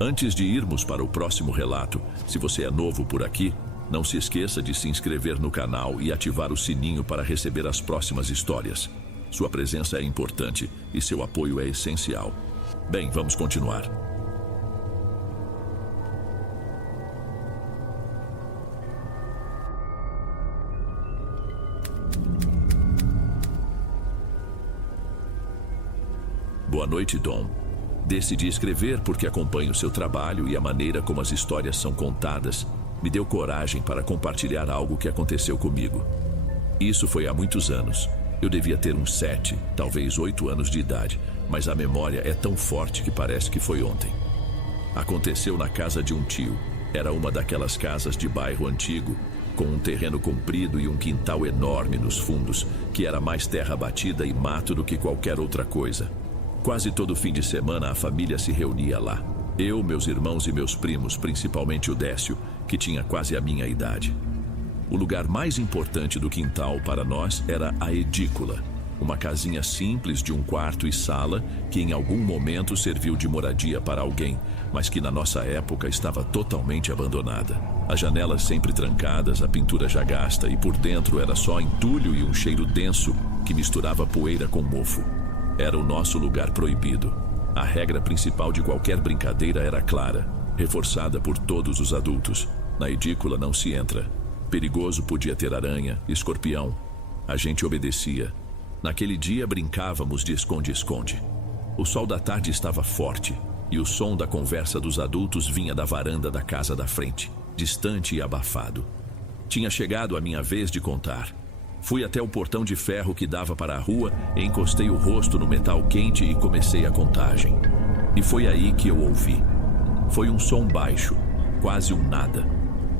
Antes de irmos para o próximo relato, se você é novo por aqui, não se esqueça de se inscrever no canal e ativar o sininho para receber as próximas histórias. Sua presença é importante e seu apoio é essencial. Bem, vamos continuar. Boa noite, Dom. Decidi escrever porque acompanho seu trabalho e a maneira como as histórias são contadas me deu coragem para compartilhar algo que aconteceu comigo. Isso foi há muitos anos. Eu devia ter uns 7, talvez 8 anos de idade, mas a memória é tão forte que parece que foi ontem. Aconteceu na casa de um tio. Era uma daquelas casas de bairro antigo, com um terreno comprido e um quintal enorme nos fundos, que era mais terra batida e mato do que qualquer outra coisa. Quase todo fim de semana a família se reunia lá. Eu, meus irmãos e meus primos, principalmente o Décio, que tinha quase a minha idade. O lugar mais importante do quintal para nós era a edícula, uma casinha simples de um quarto e sala que em algum momento serviu de moradia para alguém, mas que na nossa época estava totalmente abandonada. As janelas sempre trancadas, a pintura já gasta e por dentro era só entulho e um cheiro denso que misturava poeira com mofo. Era o nosso lugar proibido. A regra principal de qualquer brincadeira era clara, reforçada por todos os adultos. Na edícula não se entra. Perigoso podia ter aranha, escorpião. A gente obedecia. Naquele dia brincávamos de esconde-esconde. O sol da tarde estava forte e o som da conversa dos adultos vinha da varanda da casa da frente, distante e abafado. Tinha chegado a minha vez de contar. Fui até o portão de ferro que dava para a rua e encostei o rosto no metal quente e comecei a contagem. E foi aí que eu ouvi. Foi um som baixo, quase um nada.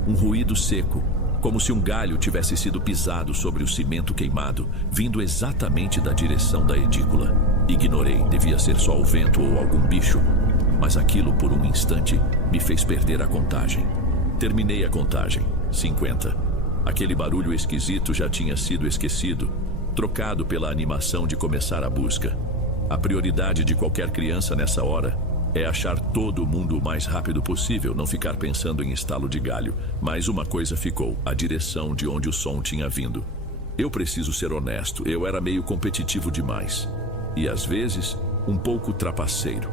Um ruído seco, como se um galho tivesse sido pisado sobre o cimento queimado, vindo exatamente da direção da edícula. Ignorei, devia ser só o vento ou algum bicho, mas aquilo por um instante me fez perder a contagem. Terminei a contagem, 50. Aquele barulho esquisito já tinha sido esquecido, trocado pela animação de começar a busca. A prioridade de qualquer criança nessa hora é achar todo mundo o mais rápido possível, não ficar pensando em estalo de galho. Mas uma coisa ficou, a direção de onde o som tinha vindo. Eu preciso ser honesto, eu era meio competitivo demais. E às vezes, um pouco trapaceiro.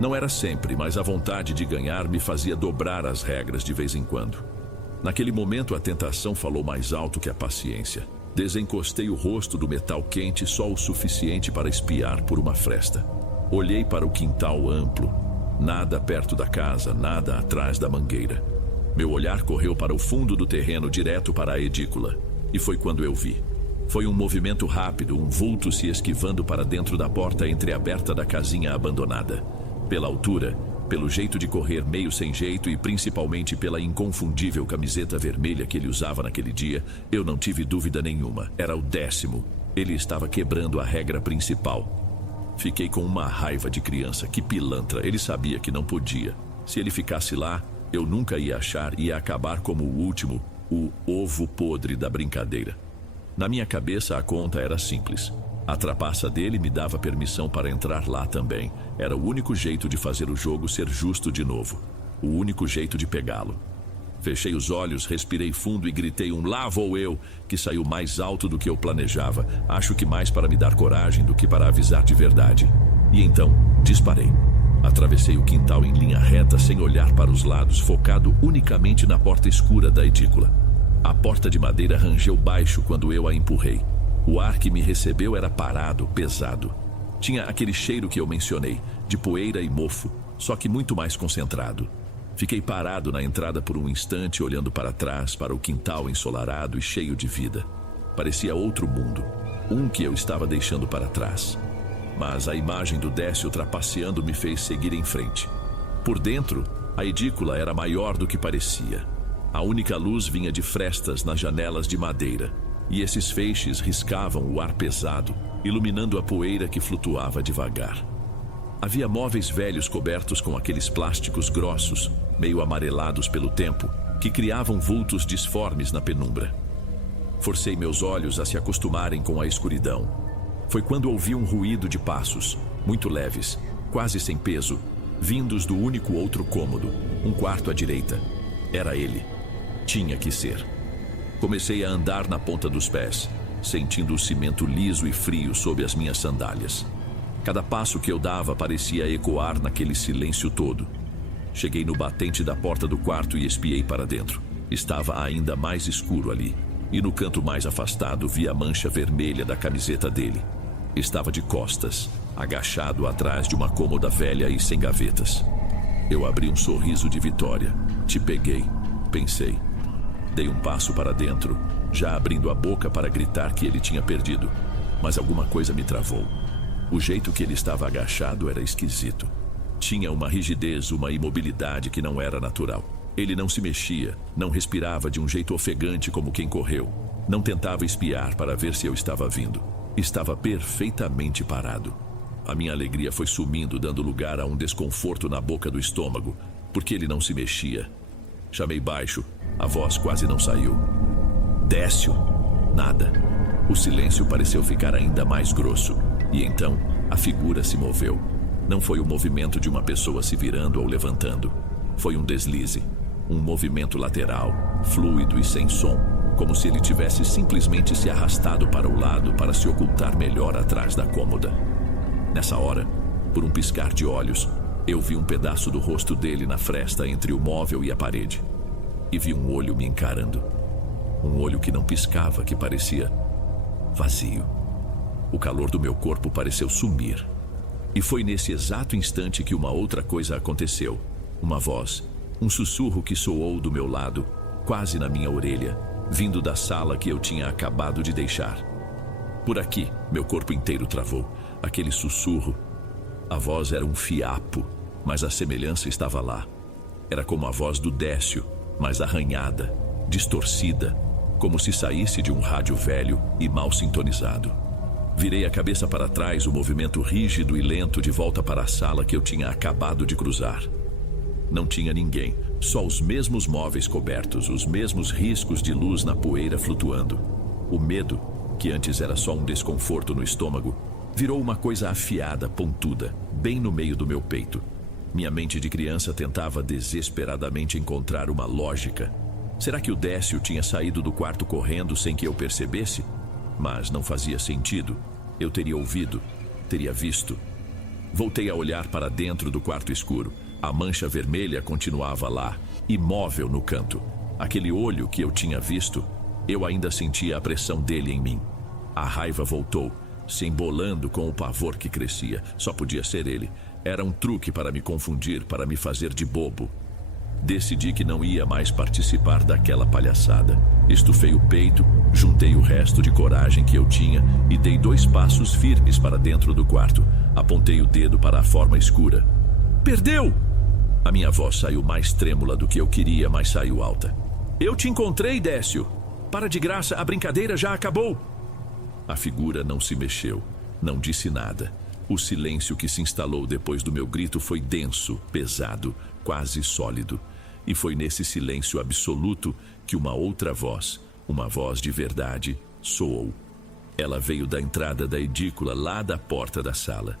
Não era sempre, mas a vontade de ganhar me fazia dobrar as regras de vez em quando. Naquele momento a tentação falou mais alto que a paciência. Desencostei o rosto do metal quente só o suficiente para espiar por uma fresta. Olhei para o quintal amplo. Nada perto da casa, nada atrás da mangueira. Meu olhar correu para o fundo do terreno direto para a edícula. E foi quando eu vi. Foi um movimento rápido, um vulto se esquivando para dentro da porta entreaberta da casinha abandonada. Pela altura, pelo jeito de correr meio sem jeito e principalmente pela inconfundível camiseta vermelha que ele usava naquele dia, eu não tive dúvida nenhuma. Era o 10º. Ele estava quebrando a regra principal. Fiquei com uma raiva de criança. Que pilantra. Ele sabia que não podia. Se ele ficasse lá, eu nunca ia achar e ia acabar como o último, o ovo podre da brincadeira. Na minha cabeça a conta era simples. A trapaça dele me dava permissão para entrar lá também. Era o único jeito de fazer o jogo ser justo de novo. O único jeito de pegá-lo. Fechei os olhos, respirei fundo e gritei um "lá vou eu", que saiu mais alto do que eu planejava. Acho que mais para me dar coragem do que para avisar de verdade. E então, disparei. Atravessei o quintal em linha reta, sem olhar para os lados, focado unicamente na porta escura da edícula. A porta de madeira rangeu baixo quando eu a empurrei. O ar que me recebeu era parado, pesado. Tinha aquele cheiro que eu mencionei, de poeira e mofo, só que muito mais concentrado. Fiquei parado na entrada por um instante, olhando para trás, para o quintal ensolarado e cheio de vida. Parecia outro mundo, um que eu estava deixando para trás. Mas a imagem do Décio trapaceando me fez seguir em frente. Por dentro, a edícula era maior do que parecia. A única luz vinha de frestas nas janelas de madeira. E esses feixes riscavam o ar pesado, iluminando a poeira que flutuava devagar. Havia móveis velhos cobertos com aqueles plásticos grossos, meio amarelados pelo tempo, que criavam vultos disformes na penumbra. Forcei meus olhos a se acostumarem com a escuridão. Foi quando ouvi um ruído de passos, muito leves, quase sem peso, vindos do único outro cômodo, um quarto à direita. Era ele. Tinha que ser. Comecei a andar na ponta dos pés, sentindo o cimento liso e frio sob as minhas sandálias. Cada passo que eu dava parecia ecoar naquele silêncio todo. Cheguei no batente da porta do quarto e espiei para dentro. Estava ainda mais escuro ali, e no canto mais afastado vi a mancha vermelha da camiseta dele. Estava de costas, agachado atrás de uma cômoda velha e sem gavetas. Eu abri um sorriso de vitória. Te peguei, pensei. Dei um passo para dentro, já abrindo a boca para gritar que ele tinha perdido. Mas alguma coisa me travou. O jeito que ele estava agachado era esquisito. Tinha uma rigidez, uma imobilidade que não era natural. Ele não se mexia, não respirava de um jeito ofegante como quem correu. Não tentava espiar para ver se eu estava vindo. Estava perfeitamente parado. A minha alegria foi sumindo, dando lugar a um desconforto na boca do estômago, porque ele não se mexia. Chamei baixo, a voz quase não saiu. Décio? Nada. O silêncio pareceu ficar ainda mais grosso, e então a figura se moveu. Não foi o movimento de uma pessoa se virando ou levantando. Foi um deslize, um movimento lateral, fluido e sem som, como se ele tivesse simplesmente se arrastado para o lado para se ocultar melhor atrás da cômoda. Nessa hora, por um piscar de olhos, eu vi um pedaço do rosto dele na fresta entre o móvel e a parede. E vi um olho me encarando. Um olho que não piscava, que parecia vazio. O calor do meu corpo pareceu sumir. E foi nesse exato instante que uma outra coisa aconteceu. Uma voz, um sussurro que soou do meu lado, quase na minha orelha, vindo da sala que eu tinha acabado de deixar. Por aqui, meu corpo inteiro travou. Aquele sussurro. A voz era um fiapo, mas a semelhança estava lá. Era como a voz do Décio, mas arranhada, distorcida, como se saísse de um rádio velho e mal sintonizado. Virei a cabeça para trás, o movimento rígido e lento de volta para a sala que eu tinha acabado de cruzar. Não tinha ninguém, só os mesmos móveis cobertos, os mesmos riscos de luz na poeira flutuando. O medo, que antes era só um desconforto no estômago, virou uma coisa afiada, pontuda, bem no meio do meu peito. Minha mente de criança tentava desesperadamente encontrar uma lógica. Será que o Décio tinha saído do quarto correndo sem que eu percebesse? Mas não fazia sentido. Eu teria ouvido, teria visto. Voltei a olhar para dentro do quarto escuro. A mancha vermelha continuava lá, imóvel no canto. Aquele olho que eu tinha visto, eu ainda sentia a pressão dele em mim. A raiva voltou, se embolando com o pavor que crescia. Só podia ser ele. Era um truque para me confundir, para me fazer de bobo. Decidi que não ia mais participar daquela palhaçada. Estufei o peito, juntei o resto de coragem que eu tinha e dei 2 passos firmes para dentro do quarto. Apontei o dedo para a forma escura. Perdeu! A minha voz saiu mais trêmula do que eu queria, mas saiu alta. Eu te encontrei, Décio! Para de graça, a brincadeira já acabou! A figura não se mexeu, não disse nada. O silêncio que se instalou depois do meu grito foi denso, pesado, quase sólido. E foi nesse silêncio absoluto que uma outra voz, uma voz de verdade, soou. Ela veio da entrada da edícula, lá da porta da sala.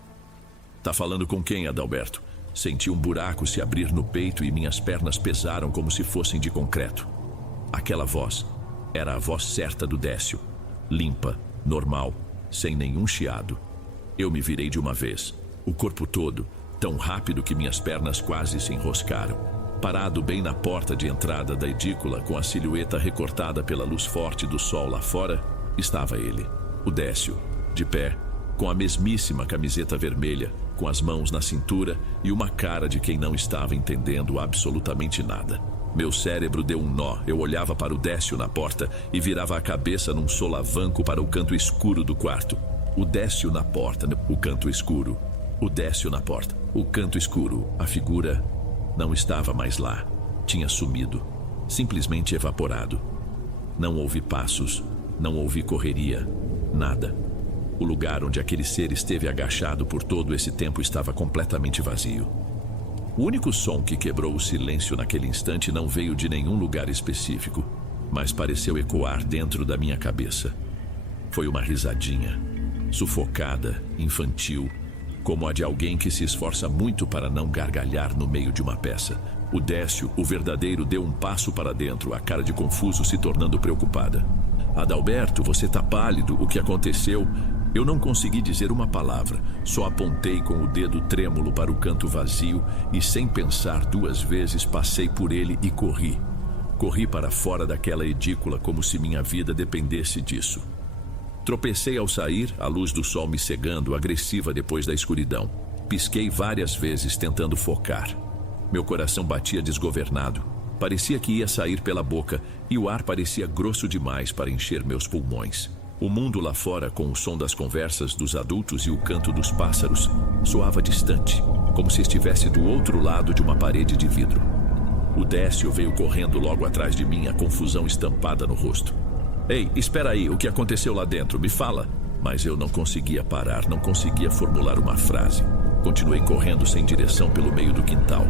Tá falando com quem, Adalberto? Senti um buraco se abrir no peito e minhas pernas pesaram como se fossem de concreto. Aquela voz era a voz certa do Décio. Limpa, normal, sem nenhum chiado. Eu me virei de uma vez, o corpo todo, tão rápido que minhas pernas quase se enroscaram. Parado bem na porta de entrada da edícula, com a silhueta recortada pela luz forte do sol lá fora, estava ele, o Décio, de pé, com a mesmíssima camiseta vermelha, com as mãos na cintura e uma cara de quem não estava entendendo absolutamente nada. Meu cérebro deu um nó. Eu olhava para o Décio na porta e virava a cabeça num solavanco para o canto escuro do quarto. O Décio na porta, o canto escuro. O Décio na porta, o canto escuro. A figura não estava mais lá. Tinha sumido, simplesmente evaporado. Não houve passos, não houve correria, nada. O lugar onde aquele ser esteve agachado por todo esse tempo estava completamente vazio. O único som que quebrou o silêncio naquele instante não veio de nenhum lugar específico, mas pareceu ecoar dentro da minha cabeça. Foi uma risadinha, sufocada, infantil, como a de alguém que se esforça muito para não gargalhar no meio de uma peça. O Décio, o verdadeiro, deu um passo para dentro, a cara de confuso se tornando preocupada. Adalberto, você tá pálido, o que aconteceu? Eu não consegui dizer uma palavra, só apontei com o dedo trêmulo para o canto vazio e, sem pensar duas vezes, passei por ele e corri. Corri para fora daquela edícula como se minha vida dependesse disso. Tropecei ao sair, a luz do sol me cegando, agressiva depois da escuridão. Pisquei várias vezes tentando focar. Meu coração batia desgovernado. Parecia que ia sair pela boca e o ar parecia grosso demais para encher meus pulmões. O mundo lá fora, com o som das conversas dos adultos e o canto dos pássaros, soava distante, como se estivesse do outro lado de uma parede de vidro. O Décio veio correndo logo atrás de mim, a confusão estampada no rosto. Ei, espera aí, o que aconteceu lá dentro? Me fala. Mas eu não conseguia parar, não conseguia formular uma frase. Continuei correndo sem direção pelo meio do quintal.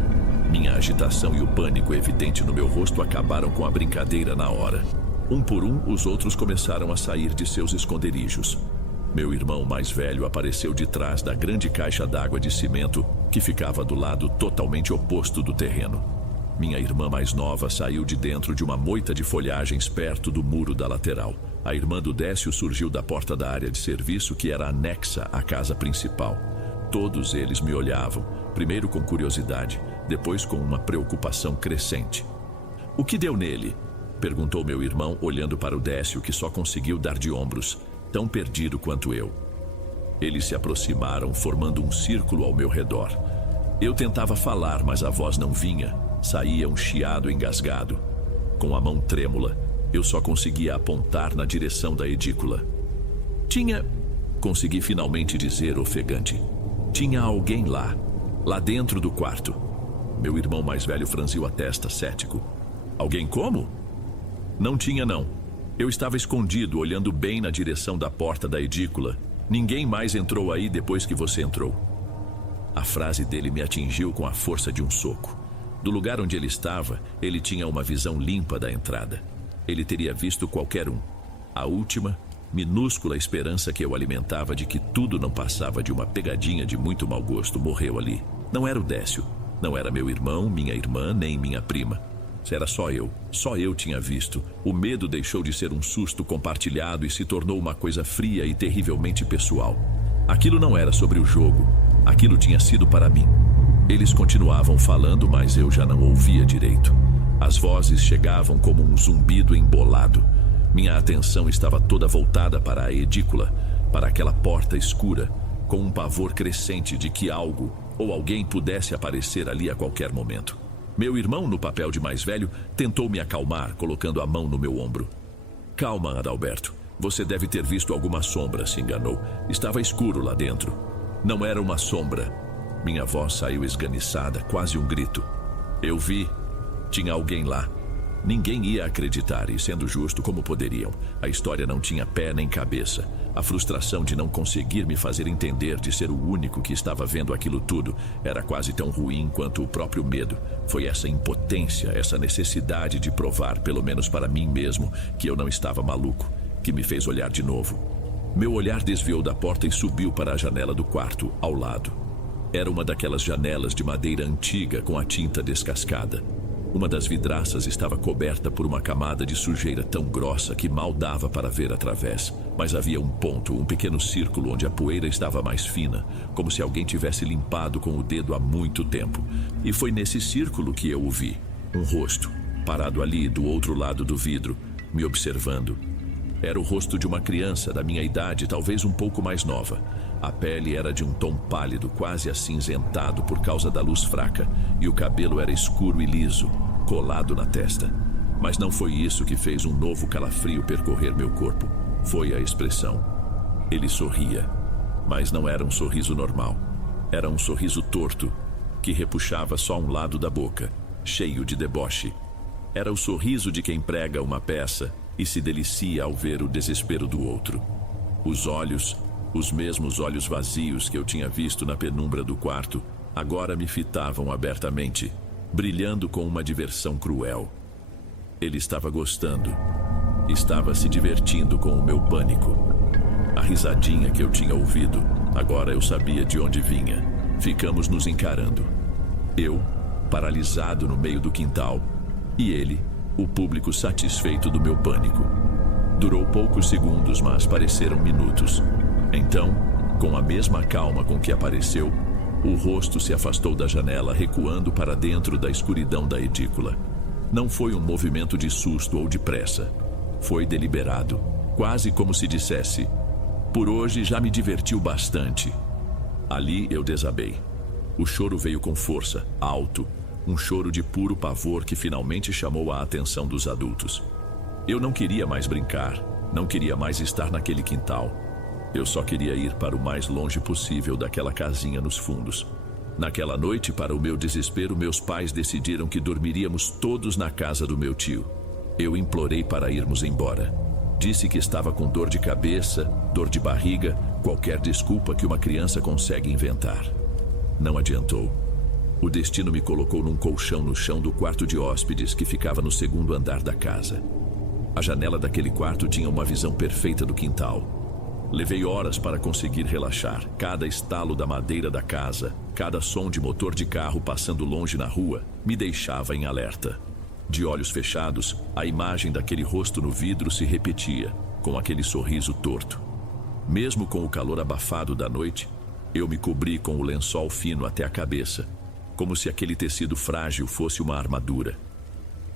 Minha agitação e o pânico evidente no meu rosto acabaram com a brincadeira na hora. Um por um, os outros começaram a sair de seus esconderijos. Meu irmão mais velho apareceu de trás da grande caixa d'água de cimento que ficava do lado totalmente oposto do terreno. Minha irmã mais nova saiu de dentro de uma moita de folhagens perto do muro da lateral. A irmã do Décio surgiu da porta da área de serviço que era anexa à casa principal. Todos eles me olhavam, primeiro com curiosidade, depois com uma preocupação crescente. O que deu nele? Perguntou meu irmão, olhando para o Décio, que só conseguiu dar de ombros, tão perdido quanto eu. Eles se aproximaram, formando um círculo ao meu redor. Eu tentava falar, mas a voz não vinha. Saía um chiado engasgado. Com a mão trêmula, eu só conseguia apontar na direção da edícula. Consegui finalmente dizer, ofegante. Tinha alguém lá dentro do quarto. Meu irmão mais velho franziu a testa, cético. Alguém como? Não tinha, não. Eu estava escondido, olhando bem na direção da porta da edícula. Ninguém mais entrou aí depois que você entrou. A frase dele me atingiu com a força de um soco. Do lugar onde ele estava, ele tinha uma visão limpa da entrada. Ele teria visto qualquer um. A última, minúscula esperança que eu alimentava de que tudo não passava de uma pegadinha de muito mau gosto morreu ali. Não era o Décio. Não era meu irmão, minha irmã, nem minha prima. Era só eu. Só eu tinha visto. O medo deixou de ser um susto compartilhado e se tornou uma coisa fria e terrivelmente pessoal. Aquilo não era sobre o jogo. Aquilo tinha sido para mim. Eles continuavam falando, mas eu já não ouvia direito. As vozes chegavam como um zumbido embolado. Minha atenção estava toda voltada para a edícula, para aquela porta escura, com um pavor crescente de que algo ou alguém pudesse aparecer ali a qualquer momento. Meu irmão, no papel de mais velho, tentou me acalmar, colocando a mão no meu ombro. Calma, Adalberto. Você deve ter visto alguma sombra, se enganou. Estava escuro lá dentro. Não era uma sombra. Minha voz saiu esganiçada, quase um grito. Eu vi. Tinha alguém lá. Ninguém ia acreditar, e sendo justo, como poderiam? A história não tinha pé nem cabeça. A frustração de não conseguir me fazer entender, de ser o único que estava vendo aquilo tudo, era quase tão ruim quanto o próprio medo. Foi essa impotência, essa necessidade de provar, pelo menos para mim mesmo, que eu não estava maluco, que me fez olhar de novo. Meu olhar desviou da porta e subiu para a janela do quarto, ao lado. Era uma daquelas janelas de madeira antiga com a tinta descascada. Uma das vidraças estava coberta por uma camada de sujeira tão grossa que mal dava para ver através. Mas havia um ponto, um pequeno círculo onde a poeira estava mais fina, como se alguém tivesse limpado com o dedo há muito tempo. E foi nesse círculo que eu o vi. Um rosto, parado ali do outro lado do vidro, me observando. Era o rosto de uma criança da minha idade, talvez um pouco mais nova. A pele era de um tom pálido, quase acinzentado por causa da luz fraca, e o cabelo era escuro e liso, colado na testa. Mas não foi isso que fez um novo calafrio percorrer meu corpo. Foi a expressão. Ele sorria, mas não era um sorriso normal. Era um sorriso torto, que repuxava só um lado da boca, cheio de deboche. Era o sorriso de quem prega uma peça e se delicia ao ver o desespero do outro. Os olhos, os mesmos olhos vazios que eu tinha visto na penumbra do quarto, agora me fitavam abertamente, brilhando com uma diversão cruel. Ele estava gostando, estava se divertindo com o meu pânico. A risadinha que eu tinha ouvido, agora eu sabia de onde vinha. Ficamos nos encarando. Eu, paralisado no meio do quintal, e ele, o público satisfeito do meu pânico. Durou poucos segundos, mas pareceram minutos. Então, com a mesma calma com que apareceu, o rosto se afastou da janela, recuando para dentro da escuridão da edícula. Não foi um movimento de susto ou de pressa. Foi deliberado, quase como se dissesse: por hoje já me divertiu bastante. Ali eu desabei. O choro veio com força, alto, um choro de puro pavor que finalmente chamou a atenção dos adultos. Eu não queria mais brincar, não queria mais estar naquele quintal. Eu só queria ir para o mais longe possível daquela casinha nos fundos. Naquela noite, para o meu desespero, meus pais decidiram que dormiríamos todos na casa do meu tio. Eu implorei para irmos embora. Disse que estava com dor de cabeça, dor de barriga, qualquer desculpa que uma criança consegue inventar. Não adiantou. O destino me colocou num colchão no chão do quarto de hóspedes que ficava no segundo andar da casa. A janela daquele quarto tinha uma visão perfeita do quintal. Levei horas para conseguir relaxar. Cada estalo da madeira da casa, cada som de motor de carro passando longe na rua, me deixava em alerta. De olhos fechados, a imagem daquele rosto no vidro se repetia, com aquele sorriso torto. Mesmo com o calor abafado da noite, eu me cobri com o lençol fino até a cabeça, como se aquele tecido frágil fosse uma armadura.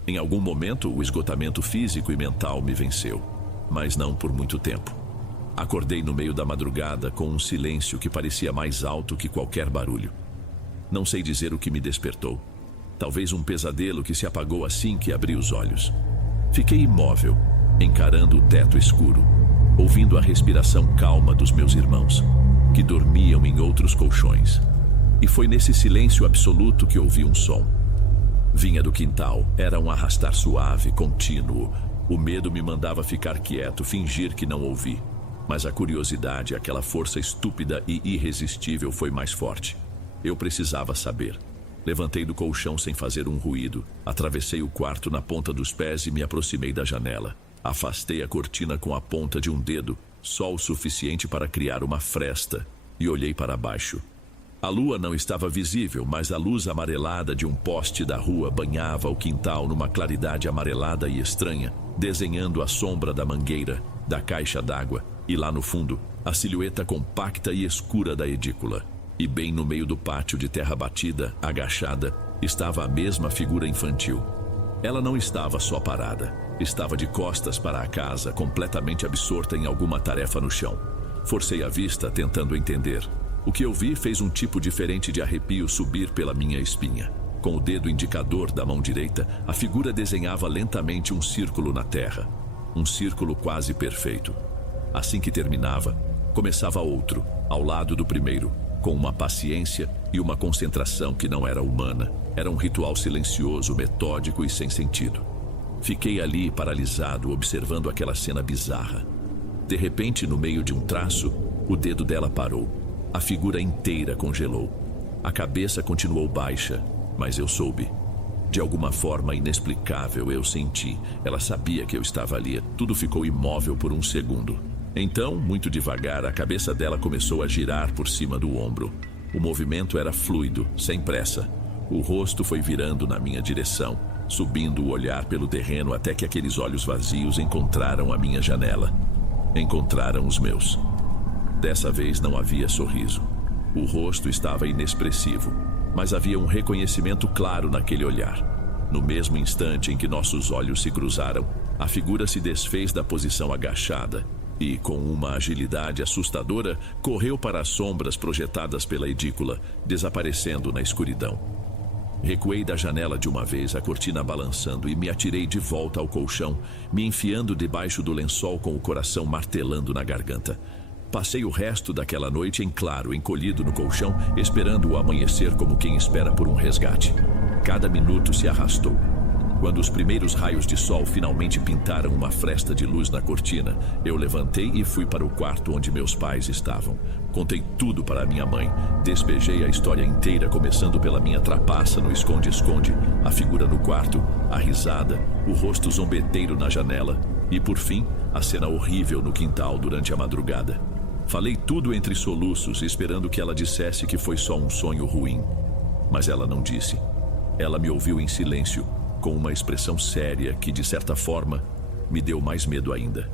Em algum momento, o esgotamento físico e mental me venceu, mas não por muito tempo. Acordei no meio da madrugada com um silêncio que parecia mais alto que qualquer barulho. Não sei dizer o que me despertou. Talvez um pesadelo que se apagou assim que abri os olhos. Fiquei imóvel, encarando o teto escuro, ouvindo a respiração calma dos meus irmãos, que dormiam em outros colchões. E foi nesse silêncio absoluto que ouvi um som. Vinha do quintal, era um arrastar suave, contínuo. O medo me mandava ficar quieto, fingir que não ouvi. Mas a curiosidade, aquela força estúpida e irresistível, foi mais forte. Eu precisava saber. Levantei do colchão sem fazer um ruído, atravessei o quarto na ponta dos pés e me aproximei da janela. Afastei a cortina com a ponta de um dedo, só o suficiente para criar uma fresta, e olhei para baixo. A lua não estava visível, mas a luz amarelada de um poste da rua banhava o quintal numa claridade amarelada e estranha, desenhando a sombra da mangueira, da caixa d'água, e lá no fundo, a silhueta compacta e escura da edícula. E bem no meio do pátio de terra batida, agachada, estava a mesma figura infantil. Ela não estava só parada, estava de costas para a casa, completamente absorta em alguma tarefa no chão. Forcei a vista, tentando entender. O que eu vi fez um tipo diferente de arrepio subir pela minha espinha. Com o dedo indicador da mão direita, a figura desenhava lentamente um círculo na terra. Um círculo quase perfeito. Assim que terminava, começava outro, ao lado do primeiro, com uma paciência e uma concentração que não era humana. Era um ritual silencioso, metódico e sem sentido. Fiquei ali, paralisado, observando aquela cena bizarra. De repente, no meio de um traço, o dedo dela parou. A figura inteira congelou. A cabeça continuou baixa, mas eu soube. De alguma forma inexplicável, eu senti. Ela sabia que eu estava ali. Tudo ficou imóvel por um segundo. Então, muito devagar, a cabeça dela começou a girar por cima do ombro. O movimento era fluido, sem pressa. O rosto foi virando na minha direção, subindo o olhar pelo terreno até que aqueles olhos vazios encontraram a minha janela. Encontraram os meus. Dessa vez não havia sorriso. O rosto estava inexpressivo, mas havia um reconhecimento claro naquele olhar. No mesmo instante em que nossos olhos se cruzaram, a figura se desfez da posição agachada e, com uma agilidade assustadora, correu para as sombras projetadas pela edícula, desaparecendo na escuridão. Recuei da janela de uma vez, a cortina balançando, e me atirei de volta ao colchão, me enfiando debaixo do lençol com o coração martelando na garganta. Passei o resto daquela noite em claro, encolhido no colchão, esperando o amanhecer como quem espera por um resgate. Cada minuto se arrastou. Quando os primeiros raios de sol finalmente pintaram uma fresta de luz na cortina, eu levantei e fui para o quarto onde meus pais estavam. Contei tudo para a minha mãe. Despejei a história inteira, começando pela minha trapaça no esconde-esconde, a figura no quarto, a risada, o rosto zombeteiro na janela e, por fim, a cena horrível no quintal durante a madrugada. Falei tudo entre soluços, esperando que ela dissesse que foi só um sonho ruim. Mas ela não disse. Ela me ouviu em silêncio, com uma expressão séria que, de certa forma, me deu mais medo ainda.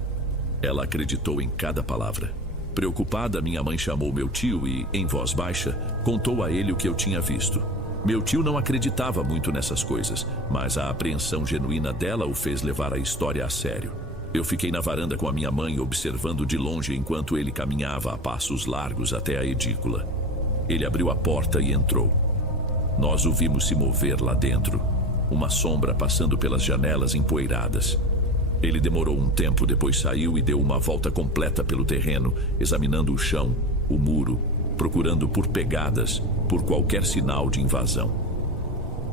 Ela acreditou em cada palavra. Preocupada, minha mãe chamou meu tio e, em voz baixa, contou a ele o que eu tinha visto. Meu tio não acreditava muito nessas coisas, mas a apreensão genuína dela o fez levar a história a sério. Eu fiquei na varanda com a minha mãe, observando de longe enquanto ele caminhava a passos largos até a edícula. Ele abriu a porta e entrou. Nós o vimos se mover lá dentro, uma sombra passando pelas janelas empoeiradas. Ele demorou um tempo, depois saiu e deu uma volta completa pelo terreno, examinando o chão, o muro, procurando por pegadas, por qualquer sinal de invasão.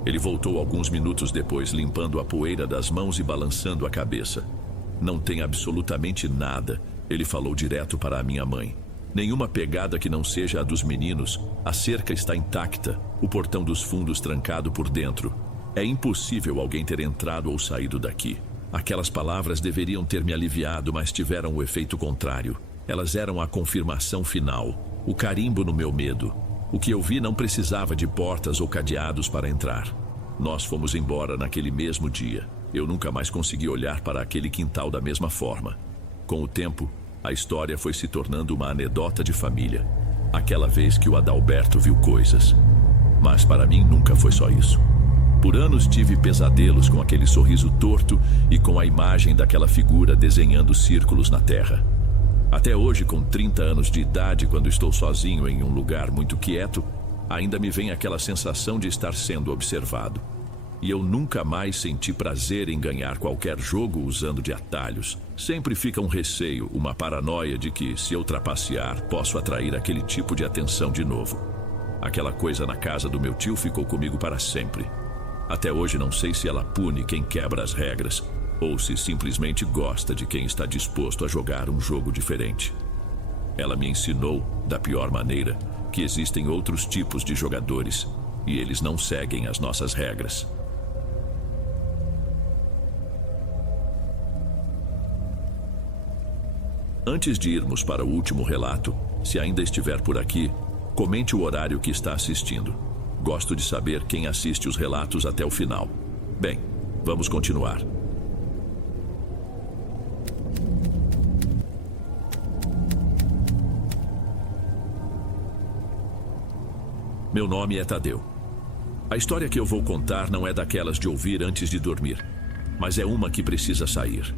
Ele voltou alguns minutos depois, limpando a poeira das mãos e balançando a cabeça. Não tem absolutamente nada, ele falou direto para a minha mãe. Nenhuma pegada que não seja a dos meninos. A cerca está intacta, o portão dos fundos trancado por dentro. É impossível alguém ter entrado ou saído daqui. Aquelas palavras deveriam ter me aliviado, mas tiveram o efeito contrário. Elas eram a confirmação final, o carimbo no meu medo. O que eu vi não precisava de portas ou cadeados para entrar. Nós fomos embora naquele mesmo dia. Eu nunca mais consegui olhar para aquele quintal da mesma forma. Com o tempo, a história foi se tornando uma anedota de família. Aquela vez que o Adalberto viu coisas. Mas para mim nunca foi só isso. Por anos tive pesadelos com aquele sorriso torto e com a imagem daquela figura desenhando círculos na terra. Até hoje, com 30 anos de idade, quando estou sozinho em um lugar muito quieto, ainda me vem aquela sensação de estar sendo observado. E eu nunca mais senti prazer em ganhar qualquer jogo usando de atalhos. Sempre fica um receio, uma paranoia de que, se eu trapacear, posso atrair aquele tipo de atenção de novo. Aquela coisa na casa do meu tio ficou comigo para sempre. Até hoje não sei se ela pune quem quebra as regras, ou se simplesmente gosta de quem está disposto a jogar um jogo diferente. Ela me ensinou, da pior maneira, que existem outros tipos de jogadores, e eles não seguem as nossas regras. Antes de irmos para o último relato, se ainda estiver por aqui, comente o horário que está assistindo. Gosto de saber quem assiste os relatos até o final. Bem, vamos continuar. Meu nome é Tadeu. A história que eu vou contar não é daquelas de ouvir antes de dormir, mas é uma que precisa sair.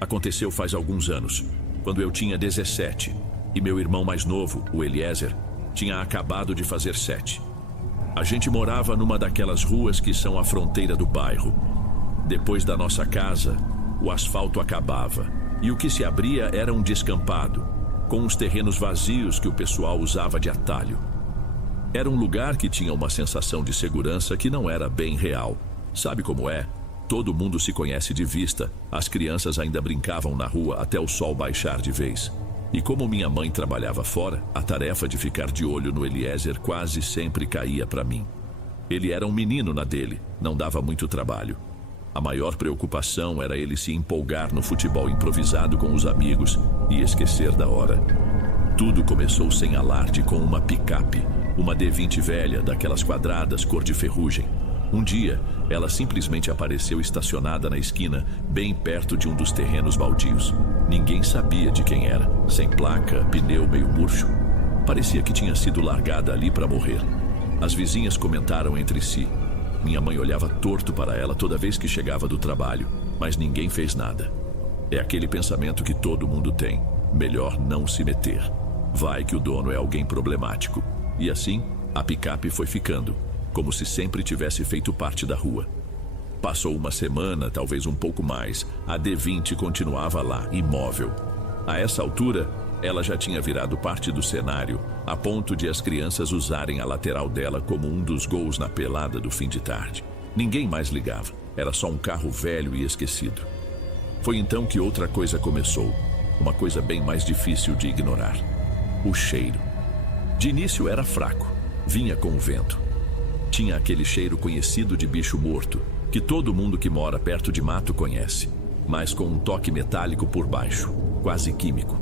Aconteceu faz alguns anos, quando eu tinha 17, e meu irmão mais novo, o Eliezer, tinha acabado de fazer 7. A gente morava numa daquelas ruas que são a fronteira do bairro. Depois da nossa casa, o asfalto acabava, e o que se abria era um descampado, com uns terrenos vazios que o pessoal usava de atalho. Era um lugar que tinha uma sensação de segurança que não era bem real. Sabe como é? Todo mundo se conhece de vista, as crianças ainda brincavam na rua até o sol baixar de vez. E como minha mãe trabalhava fora, a tarefa de ficar de olho no Eliezer quase sempre caía para mim. Ele era um menino na dele, não dava muito trabalho. A maior preocupação era ele se empolgar no futebol improvisado com os amigos e esquecer da hora. Tudo começou sem alarde com uma picape, uma D20 velha, daquelas quadradas cor de ferrugem. Um dia, ela simplesmente apareceu estacionada na esquina, bem perto de um dos terrenos baldios. Ninguém sabia de quem era, sem placa, pneu meio murcho. Parecia que tinha sido largada ali para morrer. As vizinhas comentaram entre si. Minha mãe olhava torto para ela toda vez que chegava do trabalho, mas ninguém fez nada. É aquele pensamento que todo mundo tem: melhor não se meter. Vai que o dono é alguém problemático. E assim, a picape foi ficando, como se sempre tivesse feito parte da rua. Passou uma semana, talvez um pouco mais, a D20 continuava lá, imóvel. A essa altura, ela já tinha virado parte do cenário, a ponto de as crianças usarem a lateral dela como um dos gols na pelada do fim de tarde. Ninguém mais ligava. Era só um carro velho e esquecido. Foi então que outra coisa começou, uma coisa bem mais difícil de ignorar: o cheiro. De início era fraco, vinha com o vento. Tinha aquele cheiro conhecido de bicho morto, que todo mundo que mora perto de mato conhece, mas com um toque metálico por baixo, quase químico.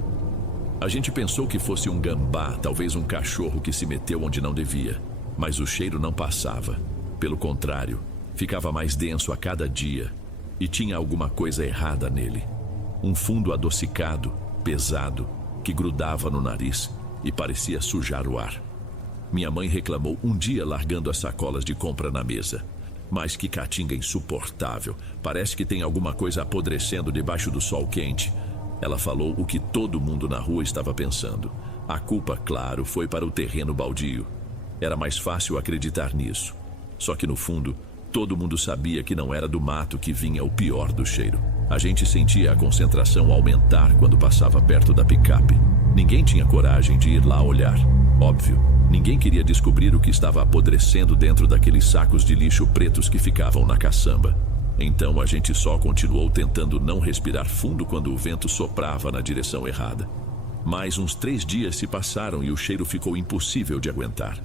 A gente pensou que fosse um gambá, talvez um cachorro que se meteu onde não devia, mas o cheiro não passava. Pelo contrário, ficava mais denso a cada dia, e tinha alguma coisa errada nele. Um fundo adocicado, pesado, que grudava no nariz e parecia sujar o ar. Minha mãe reclamou um dia largando as sacolas de compra na mesa. Mas que caatinga insuportável, parece que tem alguma coisa apodrecendo debaixo do sol quente. Ela falou o que todo mundo na rua estava pensando. A culpa, claro, foi para o terreno baldio. Era mais fácil acreditar nisso. Só que no fundo, todo mundo sabia que não era do mato que vinha o pior do cheiro. A gente sentia a concentração aumentar quando passava perto da picape. Ninguém tinha coragem de ir lá olhar. Óbvio, ninguém queria descobrir o que estava apodrecendo dentro daqueles sacos de lixo pretos que ficavam na caçamba. Então a gente só continuou tentando não respirar fundo quando o vento soprava na direção errada. Mais uns 3 dias se passaram e o cheiro ficou impossível de aguentar.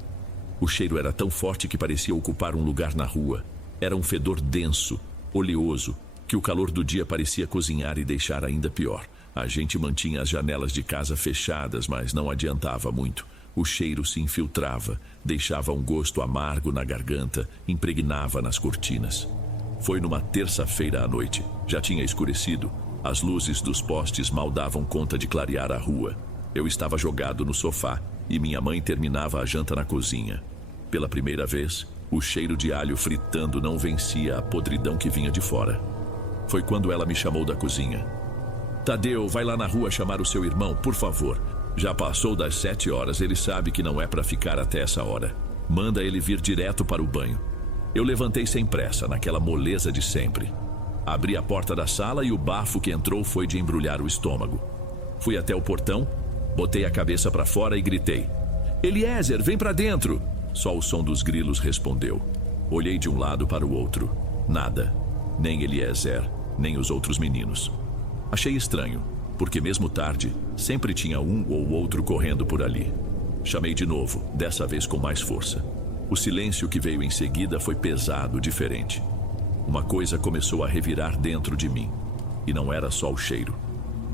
O cheiro era tão forte que parecia ocupar um lugar na rua. Era um fedor denso, oleoso, que o calor do dia parecia cozinhar e deixar ainda pior. A gente mantinha as janelas de casa fechadas, mas não adiantava muito. O cheiro se infiltrava, deixava um gosto amargo na garganta, impregnava nas cortinas. Foi numa terça-feira à noite. Já tinha escurecido. As luzes dos postes mal davam conta de clarear a rua. Eu estava jogado no sofá e minha mãe terminava a janta na cozinha. Pela primeira vez, o cheiro de alho fritando não vencia a podridão que vinha de fora. Foi quando ela me chamou da cozinha. Tadeu, vai lá na rua chamar o seu irmão, por favor. Já passou das 7 horas, ele sabe que não é para ficar até essa hora. Manda ele vir direto para o banho. Eu levantei sem pressa, naquela moleza de sempre. Abri a porta da sala e o bafo que entrou foi de embrulhar o estômago. Fui até o portão, botei a cabeça para fora e gritei: Eliezer, vem para dentro! Só o som dos grilos respondeu. Olhei de um lado para o outro. Nada. Nem Eliezer, nem os outros meninos. Achei estranho, porque mesmo tarde, sempre tinha um ou outro correndo por ali. Chamei de novo, dessa vez com mais força. O silêncio que veio em seguida foi pesado, diferente. Uma coisa começou a revirar dentro de mim. E não era só o cheiro.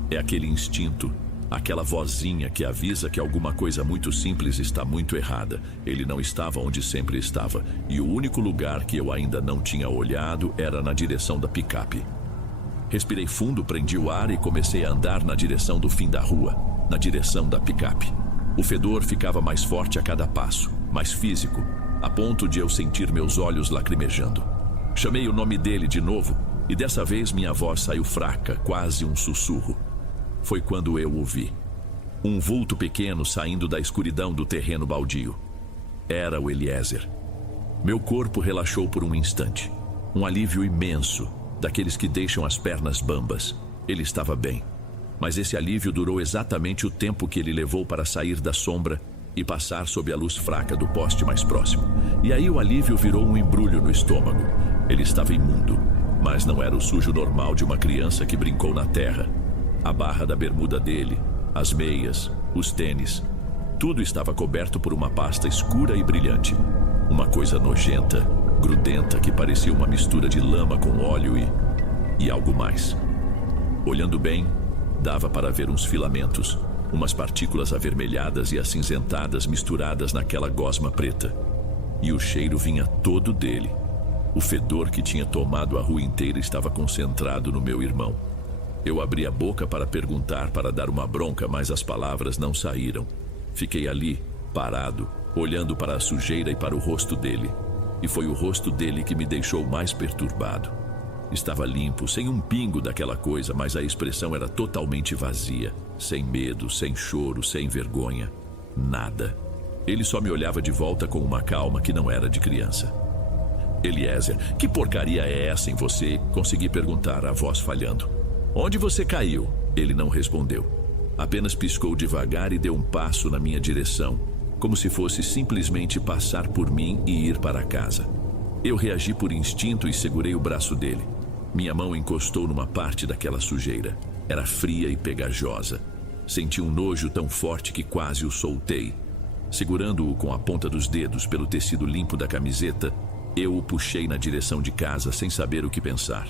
É aquele instinto, aquela vozinha que avisa que alguma coisa muito simples está muito errada. Ele não estava onde sempre estava, e o único lugar que eu ainda não tinha olhado era na direção da picape. Respirei fundo, prendi o ar e comecei a andar na direção do fim da rua, na direção da picape. O fedor ficava mais forte a cada passo, mais físico, a ponto de eu sentir meus olhos lacrimejando. Chamei o nome dele de novo, e dessa vez minha voz saiu fraca, quase um sussurro. Foi quando eu o vi. Um vulto pequeno saindo da escuridão do terreno baldio. Era o Eliezer. Meu corpo relaxou por um instante. Um alívio imenso, daqueles que deixam as pernas bambas. Ele estava bem. Mas esse alívio durou exatamente o tempo que ele levou para sair da sombra e passar sob a luz fraca do poste mais próximo. E aí o alívio virou um embrulho no estômago. Ele estava imundo, mas não era o sujo normal de uma criança que brincou na terra. A barra da bermuda dele, as meias, os tênis, tudo estava coberto por uma pasta escura e brilhante. Uma coisa nojenta, grudenta, que parecia uma mistura de lama com óleo e algo mais. Olhando bem, dava para ver uns filamentos, umas partículas avermelhadas e acinzentadas misturadas naquela gosma preta. E o cheiro vinha todo dele. O fedor que tinha tomado a rua inteira estava concentrado no meu irmão. Eu abri a boca para perguntar, para dar uma bronca, mas as palavras não saíram. Fiquei ali, parado, olhando para a sujeira e para o rosto dele. E foi o rosto dele que me deixou mais perturbado. Estava limpo, sem um pingo daquela coisa, mas a expressão era totalmente vazia. Sem medo, sem choro, sem vergonha. Nada. Ele só me olhava de volta com uma calma que não era de criança. Eliezer, que porcaria é essa em você? Consegui perguntar, a voz falhando. Onde você caiu? Ele não respondeu. Apenas piscou devagar e deu um passo na minha direção, como se fosse simplesmente passar por mim e ir para casa. Eu reagi por instinto e segurei o braço dele. Minha mão encostou numa parte daquela sujeira. Era fria e pegajosa. Senti um nojo tão forte que quase o soltei. Segurando-o com a ponta dos dedos pelo tecido limpo da camiseta, eu o puxei na direção de casa sem saber o que pensar.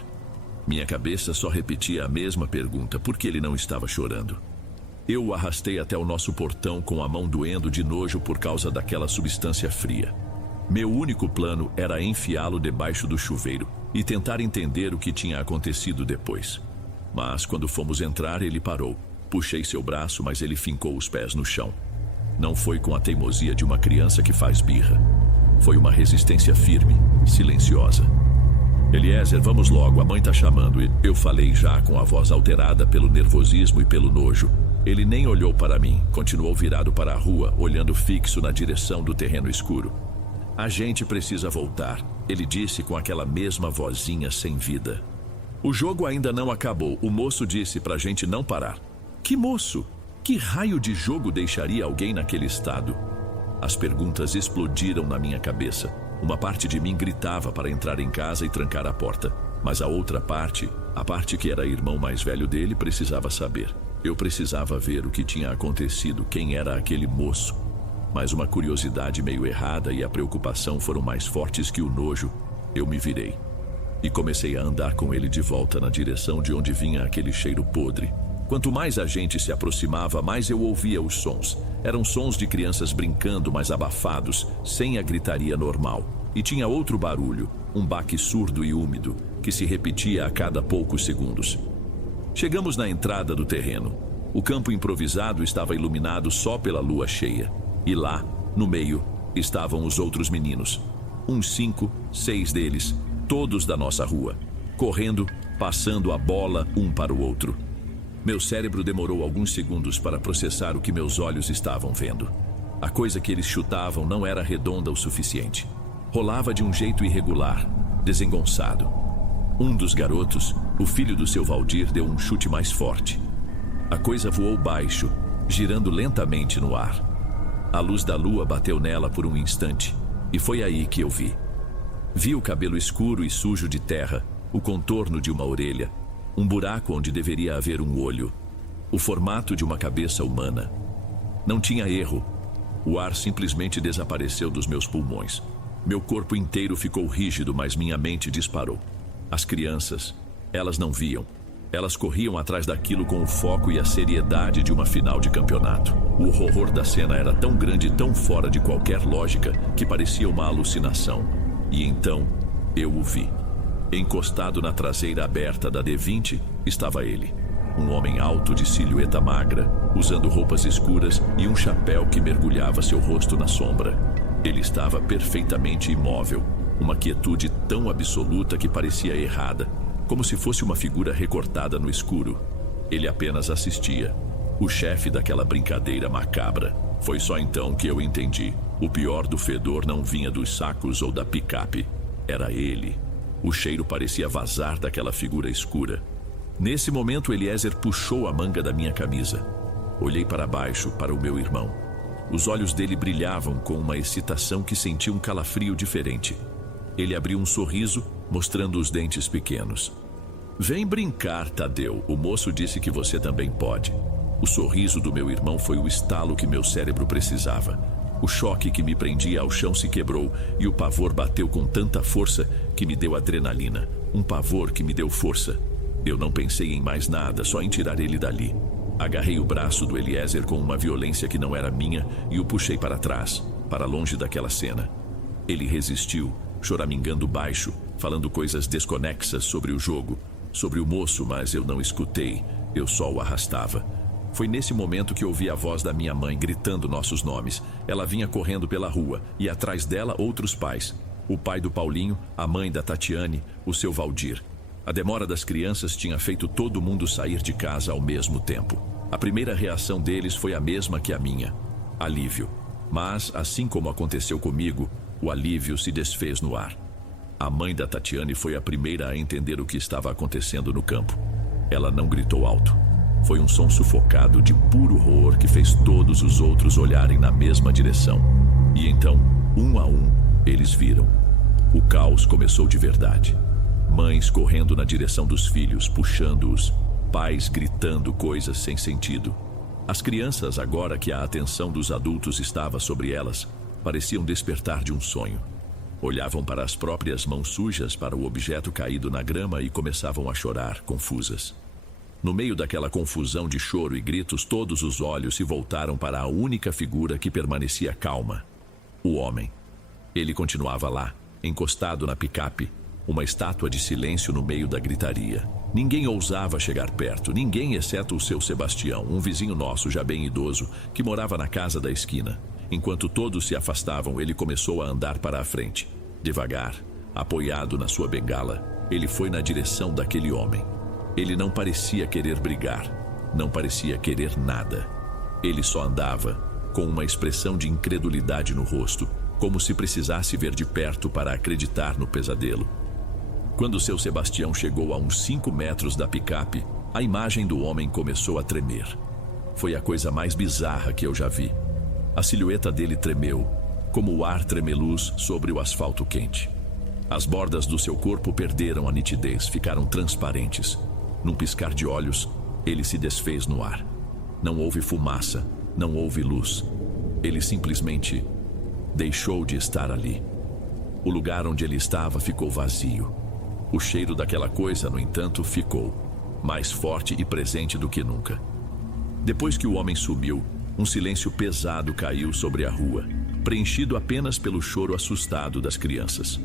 Minha cabeça só repetia a mesma pergunta: por que ele não estava chorando? Eu o arrastei até o nosso portão com a mão doendo de nojo por causa daquela substância fria. Meu único plano era enfiá-lo debaixo do chuveiro e tentar entender o que tinha acontecido depois. Mas quando fomos entrar, ele parou. Puxei seu braço, mas ele fincou os pés no chão. Não foi com a teimosia de uma criança que faz birra. Foi uma resistência firme, silenciosa. Eliezer, vamos logo, a mãe tá chamando. Eu falei já com a voz alterada pelo nervosismo e pelo nojo. Ele nem olhou para mim, continuou virado para a rua, olhando fixo na direção do terreno escuro. A gente precisa voltar, ele disse com aquela mesma vozinha sem vida. O jogo ainda não acabou, o moço disse pra gente não parar. Que moço? Que raio de jogo deixaria alguém naquele estado? As perguntas explodiram na minha cabeça. Uma parte de mim gritava para entrar em casa e trancar a porta. Mas a outra parte, a parte que era irmão mais velho dele, precisava saber. Eu precisava ver o que tinha acontecido, quem era aquele moço. Mas uma curiosidade meio errada e a preocupação foram mais fortes que o nojo. Eu me virei e comecei a andar com ele de volta na direção de onde vinha aquele cheiro podre. Quanto mais a gente se aproximava, mais eu ouvia os sons. Eram sons de crianças brincando, mas abafados, sem a gritaria normal. E tinha outro barulho, um baque surdo e úmido, que se repetia a cada poucos segundos. Chegamos na entrada do terreno. O campo improvisado estava iluminado só pela lua cheia. E lá, no meio, estavam os outros meninos. Uns 5, 6 deles, todos da nossa rua, correndo, passando a bola um para o outro. Meu cérebro demorou alguns segundos para processar o que meus olhos estavam vendo. A coisa que eles chutavam não era redonda o suficiente. Rolava de um jeito irregular, desengonçado. Um dos garotos, o filho do seu Valdir, deu um chute mais forte. A coisa voou baixo, girando lentamente no ar. A luz da lua bateu nela por um instante, e foi aí que eu vi. Vi o cabelo escuro e sujo de terra, o contorno de uma orelha, um buraco onde deveria haver um olho, o formato de uma cabeça humana. Não tinha erro. O ar simplesmente desapareceu dos meus pulmões. Meu corpo inteiro ficou rígido, mas minha mente disparou. As crianças, elas não viam. Elas corriam atrás daquilo com o foco e a seriedade de uma final de campeonato. O horror da cena era tão grande e tão fora de qualquer lógica que parecia uma alucinação. E então, eu o vi. Encostado na traseira aberta da D20, estava ele. Um homem alto de silhueta magra, usando roupas escuras e um chapéu que mergulhava seu rosto na sombra. Ele estava perfeitamente imóvel, uma quietude tão absoluta que parecia errada, como se fosse uma figura recortada no escuro. Ele apenas assistia, o chefe daquela brincadeira macabra. Foi só então que eu entendi. O pior do fedor não vinha dos sacos ou da picape. Era ele. O cheiro parecia vazar daquela figura escura. Nesse momento, Eliezer puxou a manga da minha camisa. Olhei para baixo, para o meu irmão. Os olhos dele brilhavam com uma excitação que senti um calafrio diferente. Ele abriu um sorriso, mostrando os dentes pequenos. Vem brincar, Tadeu. O moço disse que você também pode. O sorriso do meu irmão foi o estalo que meu cérebro precisava. O choque que me prendia ao chão se quebrou e o pavor bateu com tanta força que me deu adrenalina. Um pavor que me deu força. Eu não pensei em mais nada, só em tirar ele dali. Agarrei o braço do Eliezer com uma violência que não era minha e o puxei para trás, para longe daquela cena. Ele resistiu, choramingando baixo, falando coisas desconexas sobre o jogo, sobre o moço, mas eu não escutei, eu só o arrastava. Foi nesse momento que ouvi a voz da minha mãe gritando nossos nomes. Ela vinha correndo pela rua e atrás dela outros pais. O pai do Paulinho, a mãe da Tatiane, o seu Valdir. A demora das crianças tinha feito todo mundo sair de casa ao mesmo tempo. A primeira reação deles foi a mesma que a minha: alívio. Mas, assim como aconteceu comigo, o alívio se desfez no ar. A mãe da Tatiane foi a primeira a entender o que estava acontecendo no campo. Ela não gritou alto. Foi um som sufocado de puro horror que fez todos os outros olharem na mesma direção. E então, um a um, eles viram. O caos começou de verdade. Mães correndo na direção dos filhos, puxando-os. Pais gritando coisas sem sentido. As crianças, agora que a atenção dos adultos estava sobre elas, pareciam despertar de um sonho. Olhavam para as próprias mãos sujas, para o objeto caído na grama e começavam a chorar, confusas. No meio daquela confusão de choro e gritos, todos os olhos se voltaram para a única figura que permanecia calma. O homem. Ele continuava lá, encostado na picape, uma estátua de silêncio no meio da gritaria. Ninguém ousava chegar perto, ninguém exceto o seu Sebastião, um vizinho nosso já bem idoso, que morava na casa da esquina. Enquanto todos se afastavam, ele começou a andar para a frente. Devagar, apoiado na sua bengala, ele foi na direção daquele homem. Ele não parecia querer brigar, não parecia querer nada. Ele só andava, com uma expressão de incredulidade no rosto, como se precisasse ver de perto para acreditar no pesadelo. Quando seu Sebastião chegou a uns 5 metros da picape, a imagem do homem começou a tremer. Foi a coisa mais bizarra que eu já vi. A silhueta dele tremeu, como o ar tremeluz sobre o asfalto quente. As bordas do seu corpo perderam a nitidez, ficaram transparentes. Num piscar de olhos, ele se desfez no ar. Não houve fumaça, não houve luz. Ele simplesmente deixou de estar ali. O lugar onde ele estava ficou vazio. O cheiro daquela coisa, no entanto, ficou mais forte e presente do que nunca. Depois que o homem sumiu, um silêncio pesado caiu sobre a rua, preenchido apenas pelo choro assustado das crianças.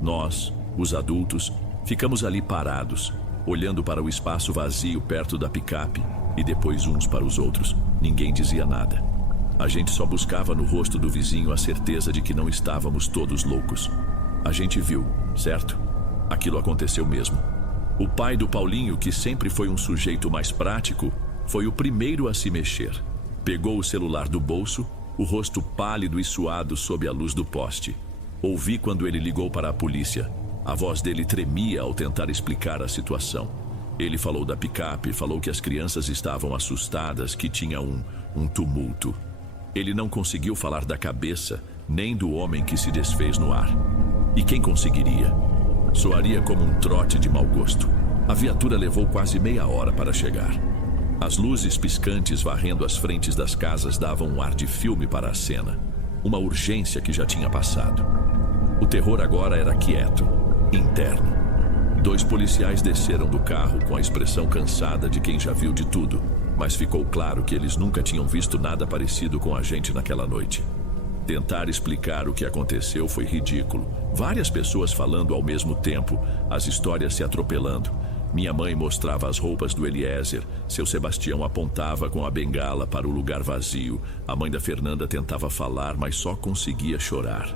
Nós, os adultos, ficamos ali parados, olhando para o espaço vazio perto da picape e depois uns para os outros. Ninguém dizia nada. A gente só buscava no rosto do vizinho a certeza de que não estávamos todos loucos. A gente viu, certo? Aquilo aconteceu mesmo. O pai do Paulinho, que sempre foi um sujeito mais prático, foi o primeiro a se mexer. Pegou o celular do bolso, o rosto pálido e suado sob a luz do poste. Ouvi quando ele ligou para a polícia. A voz dele tremia ao tentar explicar a situação. Ele falou da picape, falou que as crianças estavam assustadas, que tinha um tumulto. Ele não conseguiu falar da cabeça, nem do homem que se desfez no ar. E quem conseguiria? Soaria como um trote de mau gosto. A viatura levou quase meia hora para chegar. As luzes piscantes varrendo as frentes das casas davam um ar de filme para a cena. Uma urgência que já tinha passado. O terror agora era quieto, interno. 2 policiais desceram do carro com a expressão cansada de quem já viu de tudo, mas ficou claro que eles nunca tinham visto nada parecido com a gente naquela noite. Tentar explicar o que aconteceu foi ridículo. Várias pessoas falando ao mesmo tempo, as histórias se atropelando. Minha mãe mostrava as roupas do Eliezer, seu Sebastião apontava com a bengala para o lugar vazio. A mãe da Fernanda tentava falar, mas só conseguia chorar.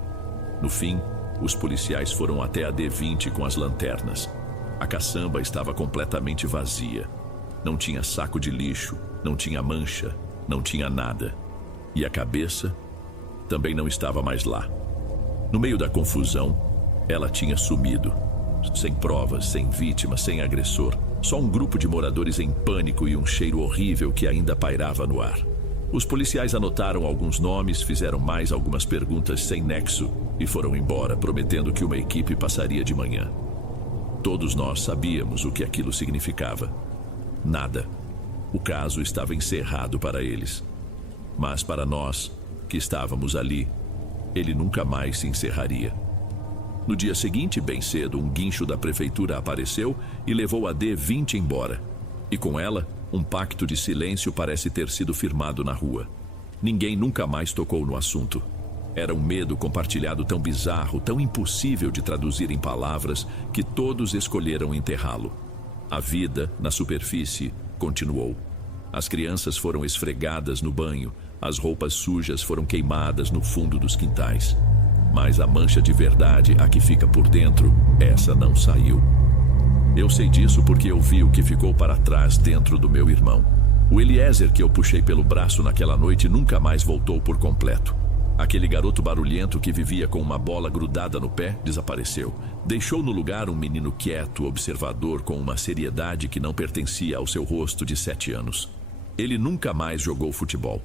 No fim, os policiais foram até a D20 com as lanternas. A caçamba estava completamente vazia. Não tinha saco de lixo, não tinha mancha, não tinha nada. E a cabeça também não estava mais lá. No meio da confusão, ela tinha sumido. Sem provas, sem vítima, sem agressor. Só um grupo de moradores em pânico e um cheiro horrível que ainda pairava no ar. Os policiais anotaram alguns nomes, fizeram mais algumas perguntas sem nexo e foram embora, prometendo que uma equipe passaria de manhã. Todos nós sabíamos o que aquilo significava. Nada. O caso estava encerrado para eles. Mas para nós, que estávamos ali, ele nunca mais se encerraria. No dia seguinte, bem cedo, um guincho da prefeitura apareceu e levou a D20 embora. E com ela, um pacto de silêncio parece ter sido firmado na rua. Ninguém nunca mais tocou no assunto. Era um medo compartilhado tão bizarro, tão impossível de traduzir em palavras, que todos escolheram enterrá-lo. A vida, na superfície, continuou. As crianças foram esfregadas no banho, as roupas sujas foram queimadas no fundo dos quintais. Mas a mancha de verdade, a que fica por dentro, essa não saiu. Eu sei disso porque eu vi o que ficou para trás dentro do meu irmão. O Eliezer que eu puxei pelo braço naquela noite nunca mais voltou por completo. Aquele garoto barulhento que vivia com uma bola grudada no pé desapareceu. Deixou no lugar um menino quieto, observador, com uma seriedade que não pertencia ao seu rosto de 7 anos. Ele nunca mais jogou futebol.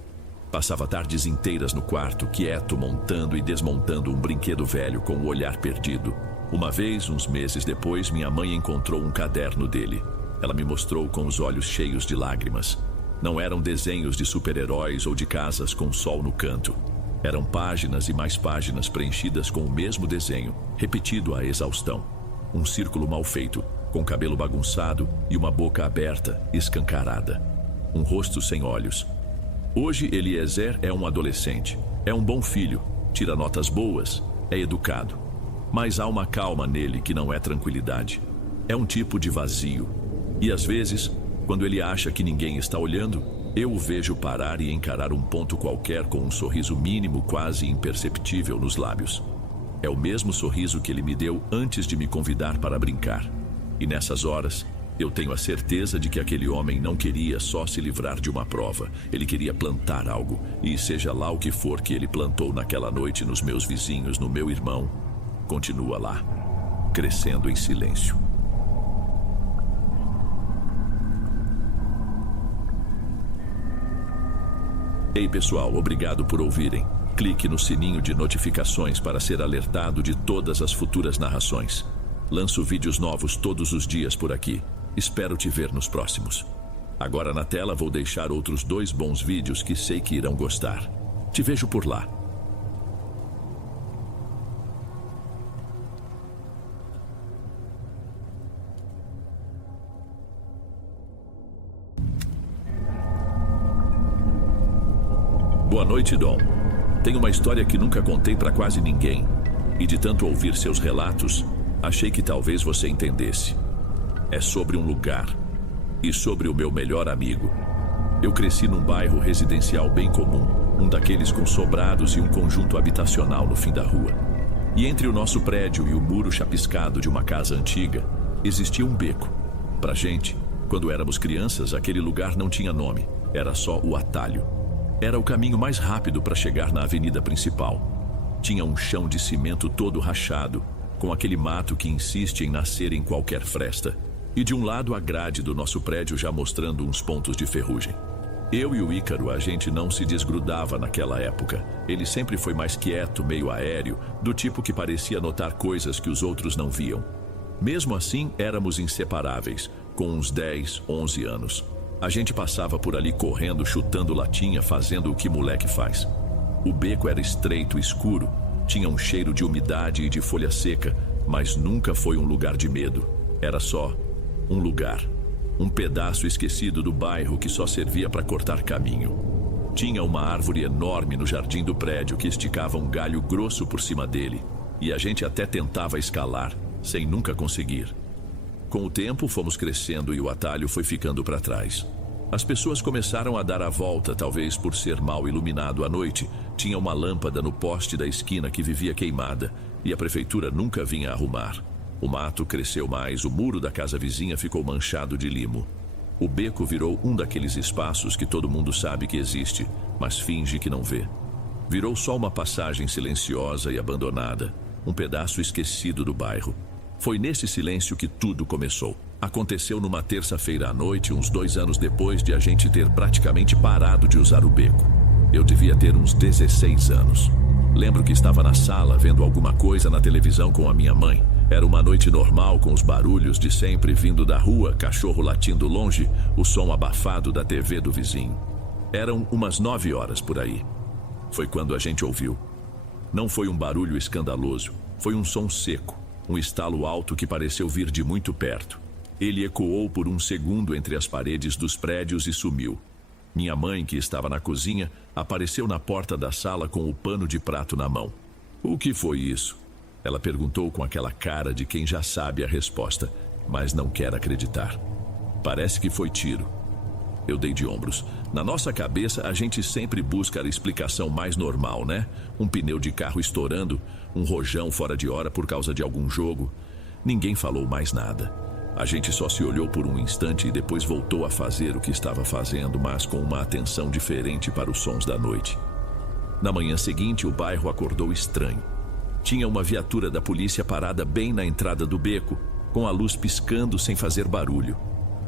Passava tardes inteiras no quarto, quieto, montando e desmontando um brinquedo velho com o olhar perdido. Uma vez, uns meses depois, minha mãe encontrou um caderno dele. Ela me mostrou com os olhos cheios de lágrimas. Não eram desenhos de super-heróis ou de casas com sol no canto. Eram páginas e mais páginas preenchidas com o mesmo desenho, repetido à exaustão. Um círculo mal feito, com cabelo bagunçado e uma boca aberta, escancarada. Um rosto sem olhos. Hoje, Eliezer é um adolescente. É um bom filho, tira notas boas, é educado. Mas há uma calma nele que não é tranquilidade. É um tipo de vazio. E às vezes, quando ele acha que ninguém está olhando, eu o vejo parar e encarar um ponto qualquer com um sorriso mínimo quase imperceptível nos lábios. É o mesmo sorriso que ele me deu antes de me convidar para brincar. E nessas horas, eu tenho a certeza de que aquele homem não queria só se livrar de uma prova. Ele queria plantar algo. E seja lá o que for que ele plantou naquela noite nos meus vizinhos, no meu irmão, continua lá, crescendo em silêncio. Ei pessoal, obrigado por ouvirem. Clique no sininho de notificações para ser alertado de todas as futuras narrações. Lanço vídeos novos todos os dias por aqui. Espero te ver nos próximos. Agora na tela vou deixar outros 2 bons vídeos que sei que irão gostar. Te vejo por lá. Boa noite, Dom. Tenho uma história que nunca contei para quase ninguém. E de tanto ouvir seus relatos, achei que talvez você entendesse. É sobre um lugar. E sobre o meu melhor amigo. Eu cresci num bairro residencial bem comum. Um daqueles com sobrados e um conjunto habitacional no fim da rua. E entre o nosso prédio e o muro chapiscado de uma casa antiga, existia um beco. Pra gente, quando éramos crianças, aquele lugar não tinha nome. Era só o atalho. Era o caminho mais rápido para chegar na avenida principal. Tinha um chão de cimento todo rachado, com aquele mato que insiste em nascer em qualquer fresta. E de um lado a grade do nosso prédio já mostrando uns pontos de ferrugem. Eu e o Ícaro, a gente não se desgrudava naquela época. Ele sempre foi mais quieto, meio aéreo, do tipo que parecia notar coisas que os outros não viam. Mesmo assim, éramos inseparáveis, com uns 10, 11 anos. A gente passava por ali correndo, chutando latinha, fazendo o que moleque faz. O beco era estreito, escuro, tinha um cheiro de umidade e de folha seca, mas nunca foi um lugar de medo. Era só um lugar, um pedaço esquecido do bairro que só servia para cortar caminho. Tinha uma árvore enorme no jardim do prédio que esticava um galho grosso por cima dele, e a gente até tentava escalar, sem nunca conseguir. Com o tempo, fomos crescendo e o atalho foi ficando para trás. As pessoas começaram a dar a volta, talvez por ser mal iluminado à noite. Tinha uma lâmpada no poste da esquina que vivia queimada, e a prefeitura nunca vinha arrumar. O mato cresceu mais, o muro da casa vizinha ficou manchado de limo. O beco virou um daqueles espaços que todo mundo sabe que existe, mas finge que não vê. Virou só uma passagem silenciosa e abandonada, um pedaço esquecido do bairro. Foi nesse silêncio que tudo começou. Aconteceu numa terça-feira à noite, uns 2 anos depois de a gente ter praticamente parado de usar o beco. Eu devia ter uns 16 anos. Lembro que estava na sala vendo alguma coisa na televisão com a minha mãe. Era uma noite normal, com os barulhos de sempre vindo da rua, cachorro latindo longe, o som abafado da TV do vizinho. Eram umas 9 horas por aí. Foi quando a gente ouviu. Não foi um barulho escandaloso, foi um som seco. Um estalo alto que pareceu vir de muito perto. Ele ecoou por um segundo entre as paredes dos prédios e sumiu. Minha mãe, que estava na cozinha, apareceu na porta da sala com o pano de prato na mão. "O que foi isso?" Ela perguntou com aquela cara de quem já sabe a resposta, mas não quer acreditar. "Parece que foi tiro." Eu dei de ombros. Na nossa cabeça, a gente sempre busca a explicação mais normal, né? Um pneu de carro estourando, um rojão fora de hora por causa de algum jogo. Ninguém falou mais nada. A gente só se olhou por um instante e depois voltou a fazer o que estava fazendo, mas com uma atenção diferente para os sons da noite. Na manhã seguinte, o bairro acordou estranho. Tinha uma viatura da polícia parada bem na entrada do beco, com a luz piscando sem fazer barulho.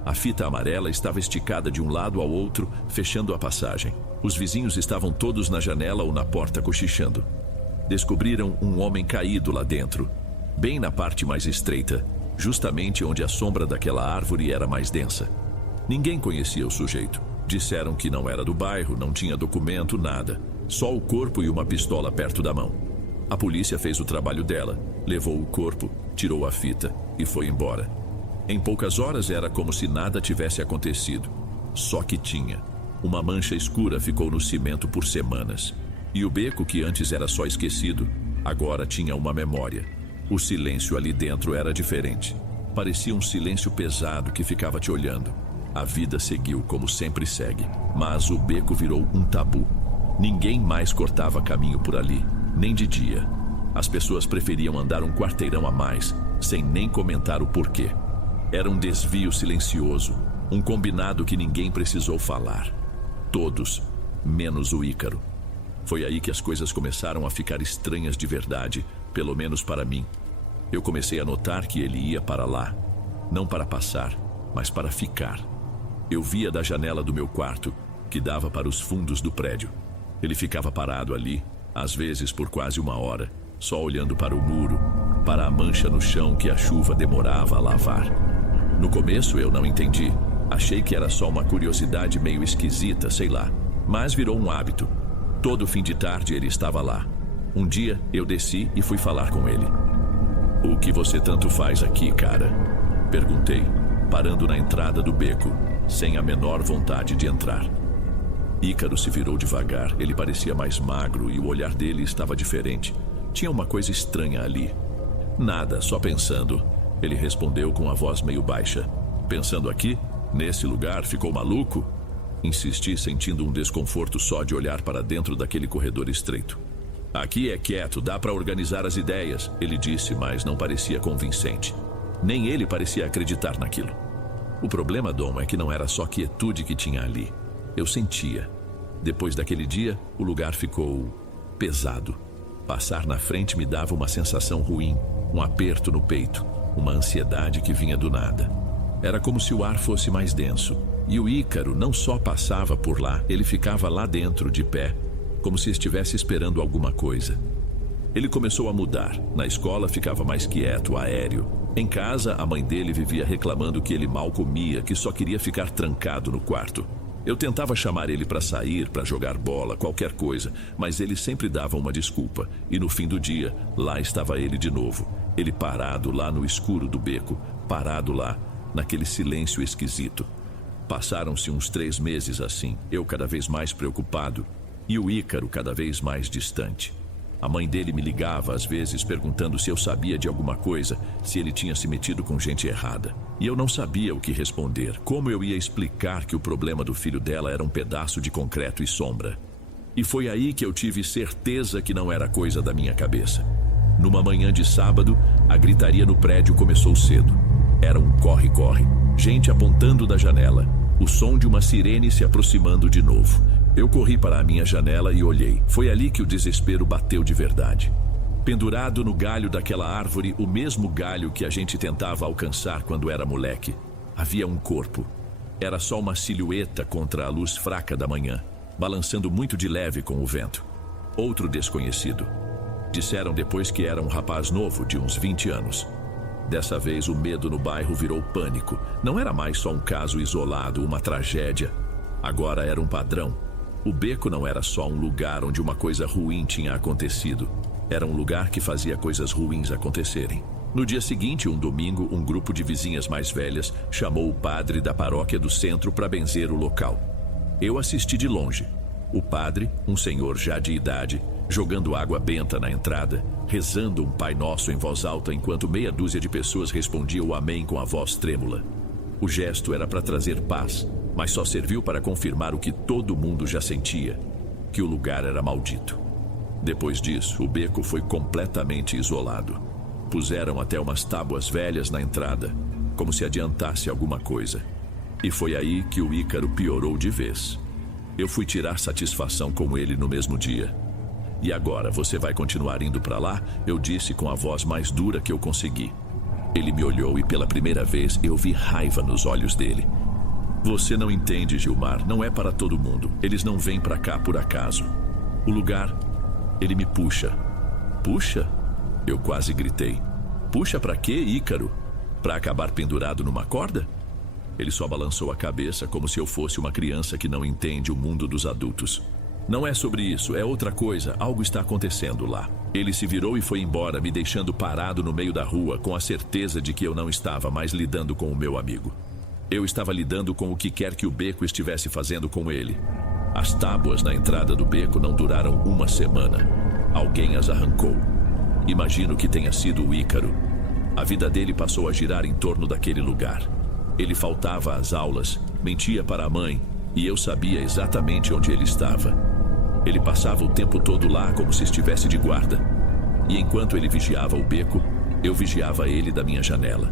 A fita amarela estava esticada de um lado ao outro, fechando a passagem. Os vizinhos estavam todos na janela ou na porta cochichando. Descobriram um homem caído lá dentro, bem na parte mais estreita, justamente onde a sombra daquela árvore era mais densa. Ninguém conhecia o sujeito. Disseram que não era do bairro, não tinha documento, nada. Só o corpo e uma pistola perto da mão. A polícia fez o trabalho dela, levou o corpo, tirou a fita e foi embora. Em poucas horas era como se nada tivesse acontecido. Só que tinha. Uma mancha escura ficou no cimento por semanas. E o beco, que antes era só esquecido, agora tinha uma memória. O silêncio ali dentro era diferente. Parecia um silêncio pesado que ficava te olhando. A vida seguiu como sempre segue, mas o beco virou um tabu. Ninguém mais cortava caminho por ali, nem de dia. As pessoas preferiam andar um quarteirão a mais, sem nem comentar o porquê. Era um desvio silencioso, um combinado que ninguém precisou falar. Todos, menos o Ícaro. Foi aí que as coisas começaram a ficar estranhas de verdade, pelo menos para mim. Eu comecei a notar que ele ia para lá, não para passar, mas para ficar. Eu via da janela do meu quarto, que dava para os fundos do prédio. Ele ficava parado ali, às vezes por quase uma hora, só olhando para o muro, para a mancha no chão que a chuva demorava a lavar. No começo eu não entendi. Achei que era só uma curiosidade meio esquisita, sei lá. Mas virou um hábito. Todo fim de tarde ele estava lá. Um dia eu desci e fui falar com ele. "O que você tanto faz aqui, cara?" Perguntei, parando na entrada do beco, sem a menor vontade de entrar. Ícaro se virou devagar. Ele parecia mais magro e o olhar dele estava diferente. Tinha uma coisa estranha ali. "Nada, só pensando." Ele respondeu com a voz meio baixa. "Pensando aqui? Nesse lugar? Ficou maluco?" Insisti, sentindo um desconforto só de olhar para dentro daquele corredor estreito. "Aqui é quieto, dá para organizar as ideias", ele disse, mas não parecia convincente. Nem ele parecia acreditar naquilo. O problema, Dom, é que não era só quietude que tinha ali. Eu sentia. Depois daquele dia, o lugar ficou pesado. Passar na frente me dava uma sensação ruim, um aperto no peito, uma ansiedade que vinha do nada. Era como se o ar fosse mais denso. E o Ícaro não só passava por lá, ele ficava lá dentro, de pé, como se estivesse esperando alguma coisa. Ele começou a mudar. Na escola ficava mais quieto, aéreo. Em casa, a mãe dele vivia reclamando que ele mal comia, que só queria ficar trancado no quarto. Eu tentava chamar ele para sair, para jogar bola, qualquer coisa, mas ele sempre dava uma desculpa. E no fim do dia, lá estava ele de novo. Ele parado lá no escuro do beco, parado lá, naquele silêncio esquisito. Passaram-se uns 3 meses assim, eu cada vez mais preocupado e o Ícaro cada vez mais distante. A mãe dele me ligava às vezes perguntando se eu sabia de alguma coisa, se ele tinha se metido com gente errada. E eu não sabia o que responder, como eu ia explicar que o problema do filho dela era um pedaço de concreto e sombra. E foi aí que eu tive certeza que não era coisa da minha cabeça. Numa manhã de sábado, a gritaria no prédio começou cedo. Era um corre-corre, gente apontando da janela, o som de uma sirene se aproximando de novo. Eu corri para a minha janela e olhei. Foi ali que o desespero bateu de verdade. Pendurado no galho daquela árvore, o mesmo galho que a gente tentava alcançar quando era moleque, havia um corpo. Era só uma silhueta contra a luz fraca da manhã, balançando muito de leve com o vento. Outro desconhecido. Disseram depois que era um rapaz novo, de uns 20 anos. Dessa vez o medo no bairro virou pânico. Não era mais só um caso isolado, uma tragédia. Agora era um padrão. O beco não era só um lugar onde uma coisa ruim tinha acontecido. Era um lugar que fazia coisas ruins acontecerem. No dia seguinte, um domingo, um grupo de vizinhas mais velhas chamou o padre da paróquia do centro para benzer o local. Eu assisti de longe. O padre, um senhor já de idade, jogando água benta na entrada, rezando um Pai Nosso em voz alta enquanto meia dúzia de pessoas respondiam o amém com a voz trêmula. O gesto era para trazer paz, mas só serviu para confirmar o que todo mundo já sentia, que o lugar era maldito. Depois disso, o beco foi completamente isolado. Puseram até umas tábuas velhas na entrada, como se adiantasse alguma coisa. E foi aí que o Ícaro piorou de vez. Eu fui tirar satisfação com ele no mesmo dia. "E agora, você vai continuar indo para lá?" eu disse com a voz mais dura que eu consegui. Ele me olhou e pela primeira vez eu vi raiva nos olhos dele. Você não entende, Gilmar. Não é para todo mundo. Eles não vêm para cá por acaso. O lugar, ele me puxa. Puxa? Eu quase gritei. Puxa para quê, Ícaro? Para acabar pendurado numa corda? Ele só balançou a cabeça como se eu fosse uma criança que não entende o mundo dos adultos. Não é sobre isso, é outra coisa. Algo está acontecendo lá. Ele se virou e foi embora, me deixando parado no meio da rua, com a certeza de que eu não estava mais lidando com o meu amigo. Eu estava lidando com o que quer que o beco estivesse fazendo com ele. As tábuas na entrada do beco não duraram uma semana. Alguém as arrancou. Imagino que tenha sido o Ícaro. A vida dele passou a girar em torno daquele lugar. Ele faltava às aulas, mentia para a mãe, e eu sabia exatamente onde ele estava. Ele passava o tempo todo lá como se estivesse de guarda. E enquanto ele vigiava o beco, eu vigiava ele da minha janela.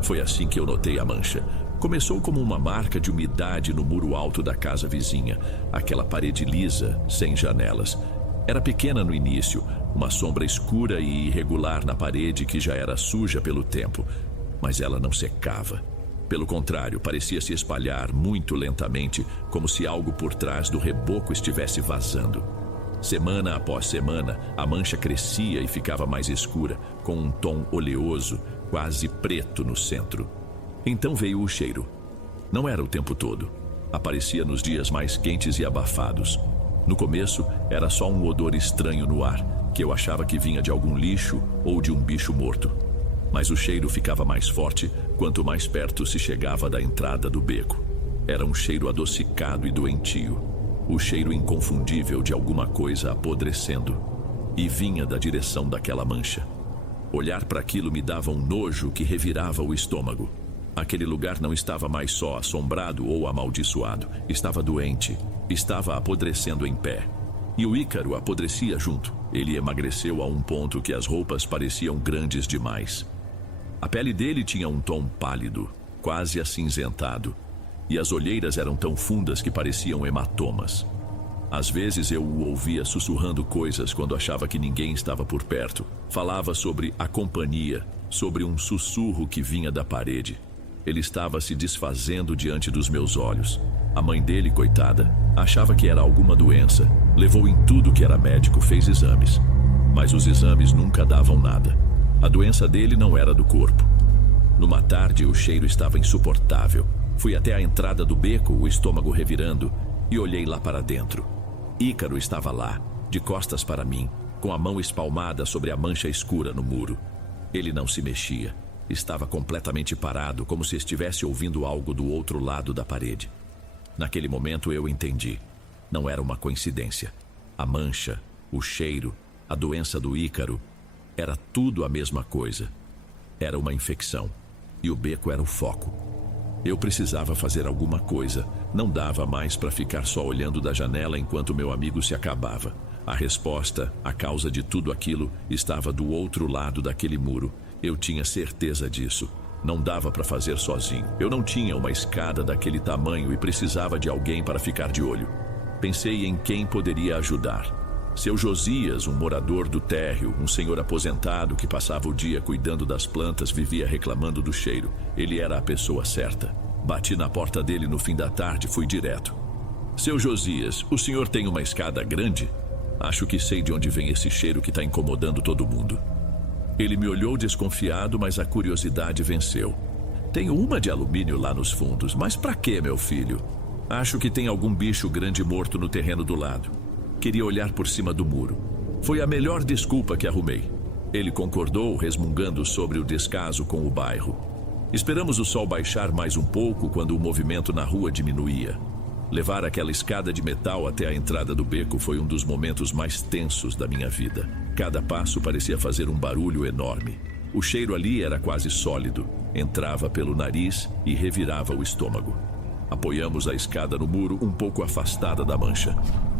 Foi assim que eu notei a mancha. Começou como uma marca de umidade no muro alto da casa vizinha, aquela parede lisa, sem janelas. Era pequena no início, uma sombra escura e irregular na parede que já era suja pelo tempo, mas ela não secava. Pelo contrário, parecia se espalhar muito lentamente, como se algo por trás do reboco estivesse vazando. Semana após semana, a mancha crescia e ficava mais escura, com um tom oleoso, quase preto no centro. Então veio o cheiro. Não era o tempo todo. Aparecia nos dias mais quentes e abafados. No começo, era só um odor estranho no ar, que eu achava que vinha de algum lixo ou de um bicho morto. Mas o cheiro ficava mais forte quanto mais perto se chegava da entrada do beco. Era um cheiro adocicado e doentio. O cheiro inconfundível de alguma coisa apodrecendo. E vinha da direção daquela mancha. Olhar para aquilo me dava um nojo que revirava o estômago. Aquele lugar não estava mais só assombrado ou amaldiçoado. Estava doente. Estava apodrecendo em pé. E o Ícaro apodrecia junto. Ele emagreceu a um ponto que as roupas pareciam grandes demais. A pele dele tinha um tom pálido, quase acinzentado, e as olheiras eram tão fundas que pareciam hematomas. Às vezes eu o ouvia sussurrando coisas quando achava que ninguém estava por perto. Falava sobre a companhia, sobre um sussurro que vinha da parede. Ele estava se desfazendo diante dos meus olhos. A mãe dele, coitada, achava que era alguma doença. Levou em tudo que era médico, fez exames. Mas os exames nunca davam nada. A doença dele não era do corpo. Numa tarde, o cheiro estava insuportável. Fui até a entrada do beco, o estômago revirando, e olhei lá para dentro. Ícaro estava lá, de costas para mim, com a mão espalmada sobre a mancha escura no muro. Ele não se mexia. Estava completamente parado, como se estivesse ouvindo algo do outro lado da parede. Naquele momento eu entendi. Não era uma coincidência. A mancha, o cheiro, a doença do Ícaro, era tudo a mesma coisa. Era uma infecção. E o beco era o foco. Eu precisava fazer alguma coisa. Não dava mais para ficar só olhando da janela enquanto meu amigo se acabava. A resposta, a causa de tudo aquilo, estava do outro lado daquele muro. Eu tinha certeza disso. Não dava para fazer sozinho. Eu não tinha uma escada daquele tamanho e precisava de alguém para ficar de olho. Pensei em quem poderia ajudar. Seu Josias, um morador do térreo, um senhor aposentado que passava o dia cuidando das plantas, vivia reclamando do cheiro. Ele era a pessoa certa. Bati na porta dele no fim da tarde e fui direto. Seu Josias, o senhor tem uma escada grande? Acho que sei de onde vem esse cheiro que está incomodando todo mundo. Ele me olhou desconfiado, mas a curiosidade venceu. Tenho uma de alumínio lá nos fundos, mas para quê, meu filho? Acho que tem algum bicho grande morto no terreno do lado. Queria olhar por cima do muro. Foi a melhor desculpa que arrumei. Ele concordou, resmungando sobre o descaso com o bairro. Esperamos o sol baixar mais um pouco quando o movimento na rua diminuía. Levar aquela escada de metal até a entrada do beco foi um dos momentos mais tensos da minha vida. Cada passo parecia fazer um barulho enorme. O cheiro ali era quase sólido. Entrava pelo nariz e revirava o estômago. Apoiamos a escada no muro um pouco afastada da mancha.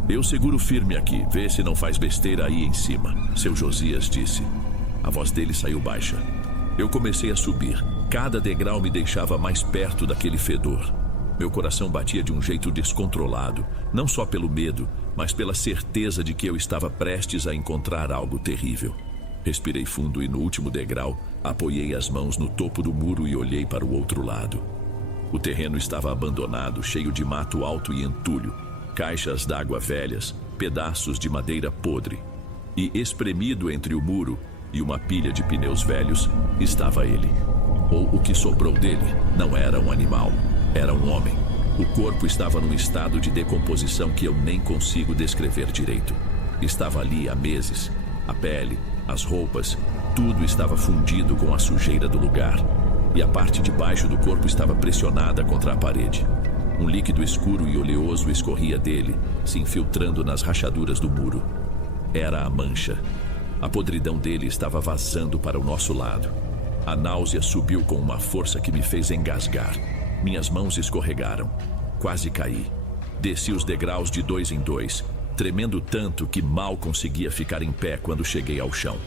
Eu seguro firme aqui, vê se não faz besteira aí em cima, seu Josias disse. A voz dele saiu baixa. Eu comecei a subir. Cada degrau me deixava mais perto daquele fedor. Meu coração batia de um jeito descontrolado, não só pelo medo, mas pela certeza de que eu estava prestes a encontrar algo terrível. Respirei fundo e no último degrau, apoiei as mãos no topo do muro e olhei para o outro lado. O terreno estava abandonado, cheio de mato alto e entulho, caixas d'água velhas, pedaços de madeira podre. E espremido entre o muro e uma pilha de pneus velhos, estava ele. Ou o que sobrou dele. Não era um animal, era um homem. O corpo estava num estado de decomposição que eu nem consigo descrever direito. Estava ali há meses. A pele, as roupas, tudo estava fundido com a sujeira do lugar. E a parte de baixo do corpo estava pressionada contra a parede. Um líquido escuro e oleoso escorria dele, se infiltrando nas rachaduras do muro. Era a mancha. A podridão dele estava vazando para o nosso lado. A náusea subiu com uma força que me fez engasgar. Minhas mãos escorregaram. Quase caí. Desci os degraus de 2 em 2, tremendo tanto que mal conseguia ficar em pé quando cheguei ao chão.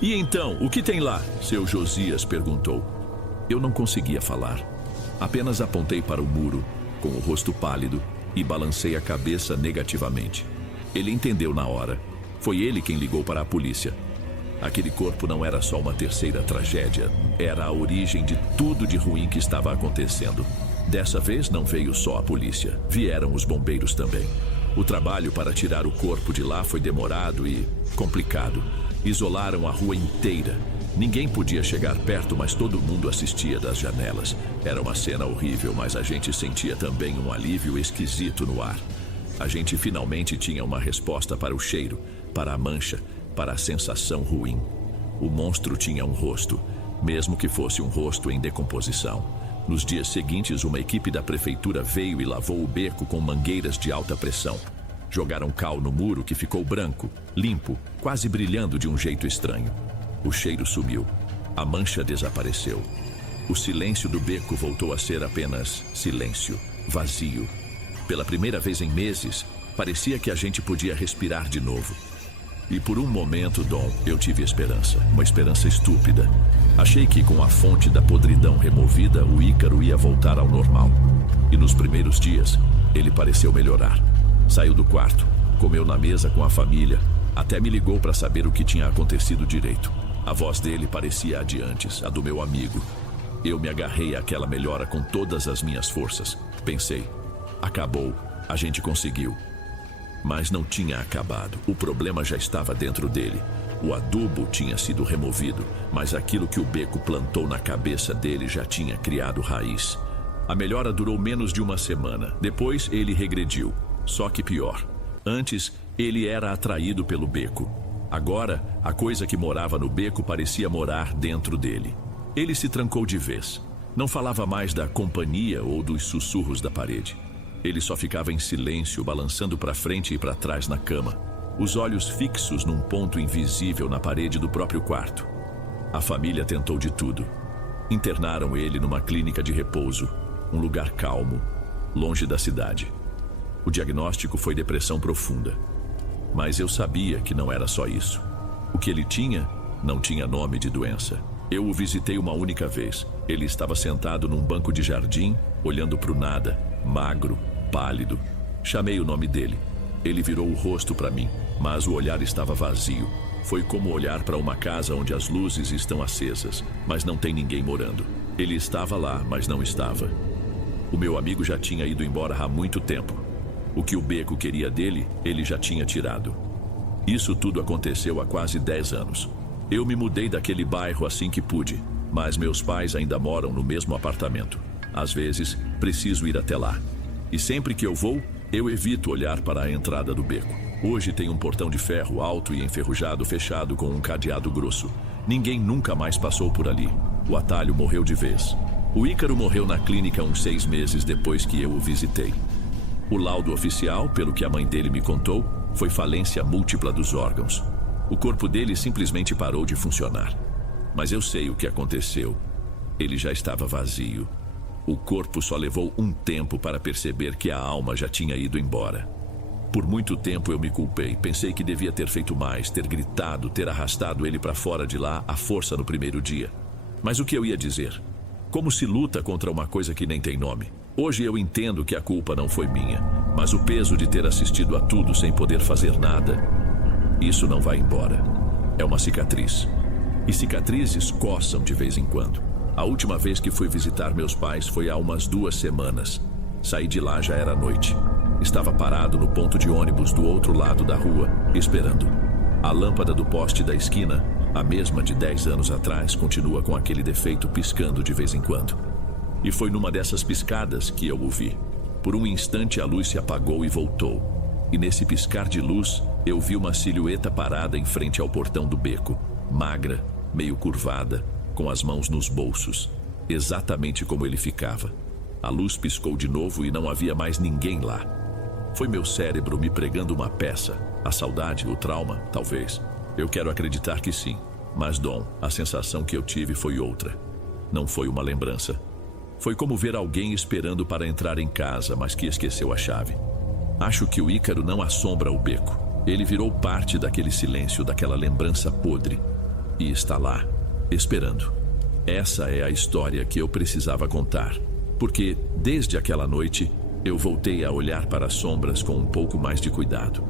"E então, o que tem lá?" seu Josias perguntou. Eu não conseguia falar. Apenas apontei para o muro, com o rosto pálido, e balancei a cabeça negativamente. Ele entendeu na hora. Foi ele quem ligou para a polícia. Aquele corpo não era só uma terceira tragédia, era a origem de tudo de ruim que estava acontecendo. Dessa vez não veio só a polícia, vieram os bombeiros também. O trabalho para tirar o corpo de lá foi demorado e complicado. Isolaram a rua inteira. Ninguém podia chegar perto, mas todo mundo assistia das janelas. Era uma cena horrível, mas a gente sentia também um alívio esquisito no ar. A gente finalmente tinha uma resposta para o cheiro, para a mancha, para a sensação ruim. O monstro tinha um rosto, mesmo que fosse um rosto em decomposição. Nos dias seguintes, uma equipe da prefeitura veio e lavou o beco com mangueiras de alta pressão. Jogaram cal no muro que ficou branco, limpo, quase brilhando de um jeito estranho. O cheiro sumiu. A mancha desapareceu. O silêncio do beco voltou a ser apenas silêncio, vazio. Pela primeira vez em meses, parecia que a gente podia respirar de novo. E por um momento, Dom, eu tive esperança. Uma esperança estúpida. Achei que com a fonte da podridão removida, o Ícaro ia voltar ao normal. E nos primeiros dias, ele pareceu melhorar. Saiu do quarto, comeu na mesa com a família, até me ligou para saber o que tinha acontecido direito. A voz dele parecia a de antes, a do meu amigo. Eu me agarrei àquela melhora com todas as minhas forças. Pensei, acabou, a gente conseguiu. Mas não tinha acabado. O problema já estava dentro dele. O adubo tinha sido removido, mas aquilo que o beco plantou na cabeça dele já tinha criado raiz. A melhora durou menos de uma semana. Depois ele regrediu. Só que pior. Antes, ele era atraído pelo beco. Agora, a coisa que morava no beco parecia morar dentro dele. Ele se trancou de vez. Não falava mais da companhia ou dos sussurros da parede. Ele só ficava em silêncio, balançando para frente e para trás na cama, os olhos fixos num ponto invisível na parede do próprio quarto. A família tentou de tudo. Internaram ele numa clínica de repouso, um lugar calmo, longe da cidade. O diagnóstico foi depressão profunda. Mas eu sabia que não era só isso. O que ele tinha não tinha nome de doença. Eu o visitei uma única vez. Ele estava sentado num banco de jardim, olhando para o nada, magro, pálido. Chamei o nome dele. Ele virou o rosto para mim, mas o olhar estava vazio. Foi como olhar para uma casa onde as luzes estão acesas, mas não tem ninguém morando. Ele estava lá, mas não estava. O meu amigo já tinha ido embora há muito tempo. O que o beco queria dele, ele já tinha tirado. Isso tudo aconteceu há quase 10 anos. Eu me mudei daquele bairro assim que pude, mas meus pais ainda moram no mesmo apartamento. Às vezes, preciso ir até lá. E sempre que eu vou, eu evito olhar para a entrada do beco. Hoje tem um portão de ferro alto e enferrujado fechado com um cadeado grosso. Ninguém nunca mais passou por ali. O atalho morreu de vez. O Ícaro morreu na clínica uns 6 meses depois que eu o visitei. O laudo oficial, pelo que a mãe dele me contou, foi falência múltipla dos órgãos. O corpo dele simplesmente parou de funcionar. Mas eu sei o que aconteceu. Ele já estava vazio. O corpo só levou um tempo para perceber que a alma já tinha ido embora. Por muito tempo eu me culpei. Pensei que devia ter feito mais, ter gritado, ter arrastado ele para fora de lá à força no primeiro dia. Mas o que eu ia dizer? Como se luta contra uma coisa que nem tem nome? Hoje eu entendo que a culpa não foi minha, mas o peso de ter assistido a tudo sem poder fazer nada, isso não vai embora. É uma cicatriz. E cicatrizes coçam de vez em quando. A última vez que fui visitar meus pais foi há umas 2 semanas. Saí de lá, já era noite. Estava parado no ponto de ônibus do outro lado da rua, esperando. A lâmpada do poste da esquina, a mesma de 10 anos atrás, continua com aquele defeito piscando de vez em quando. E foi numa dessas piscadas que eu o vi. Por um instante a luz se apagou e voltou. E nesse piscar de luz, eu vi uma silhueta parada em frente ao portão do beco. Magra, meio curvada, com as mãos nos bolsos. Exatamente como ele ficava. A luz piscou de novo e não havia mais ninguém lá. Foi meu cérebro me pregando uma peça. A saudade, o trauma, talvez. Eu quero acreditar que sim. Mas, Dom, a sensação que eu tive foi outra. Não foi uma lembrança. Foi como ver alguém esperando para entrar em casa, mas que esqueceu a chave. Acho que o Ícaro não assombra o beco. Ele virou parte daquele silêncio, daquela lembrança podre. E está lá, esperando. Essa é a história que eu precisava contar. Porque, desde aquela noite, eu voltei a olhar para as sombras com um pouco mais de cuidado.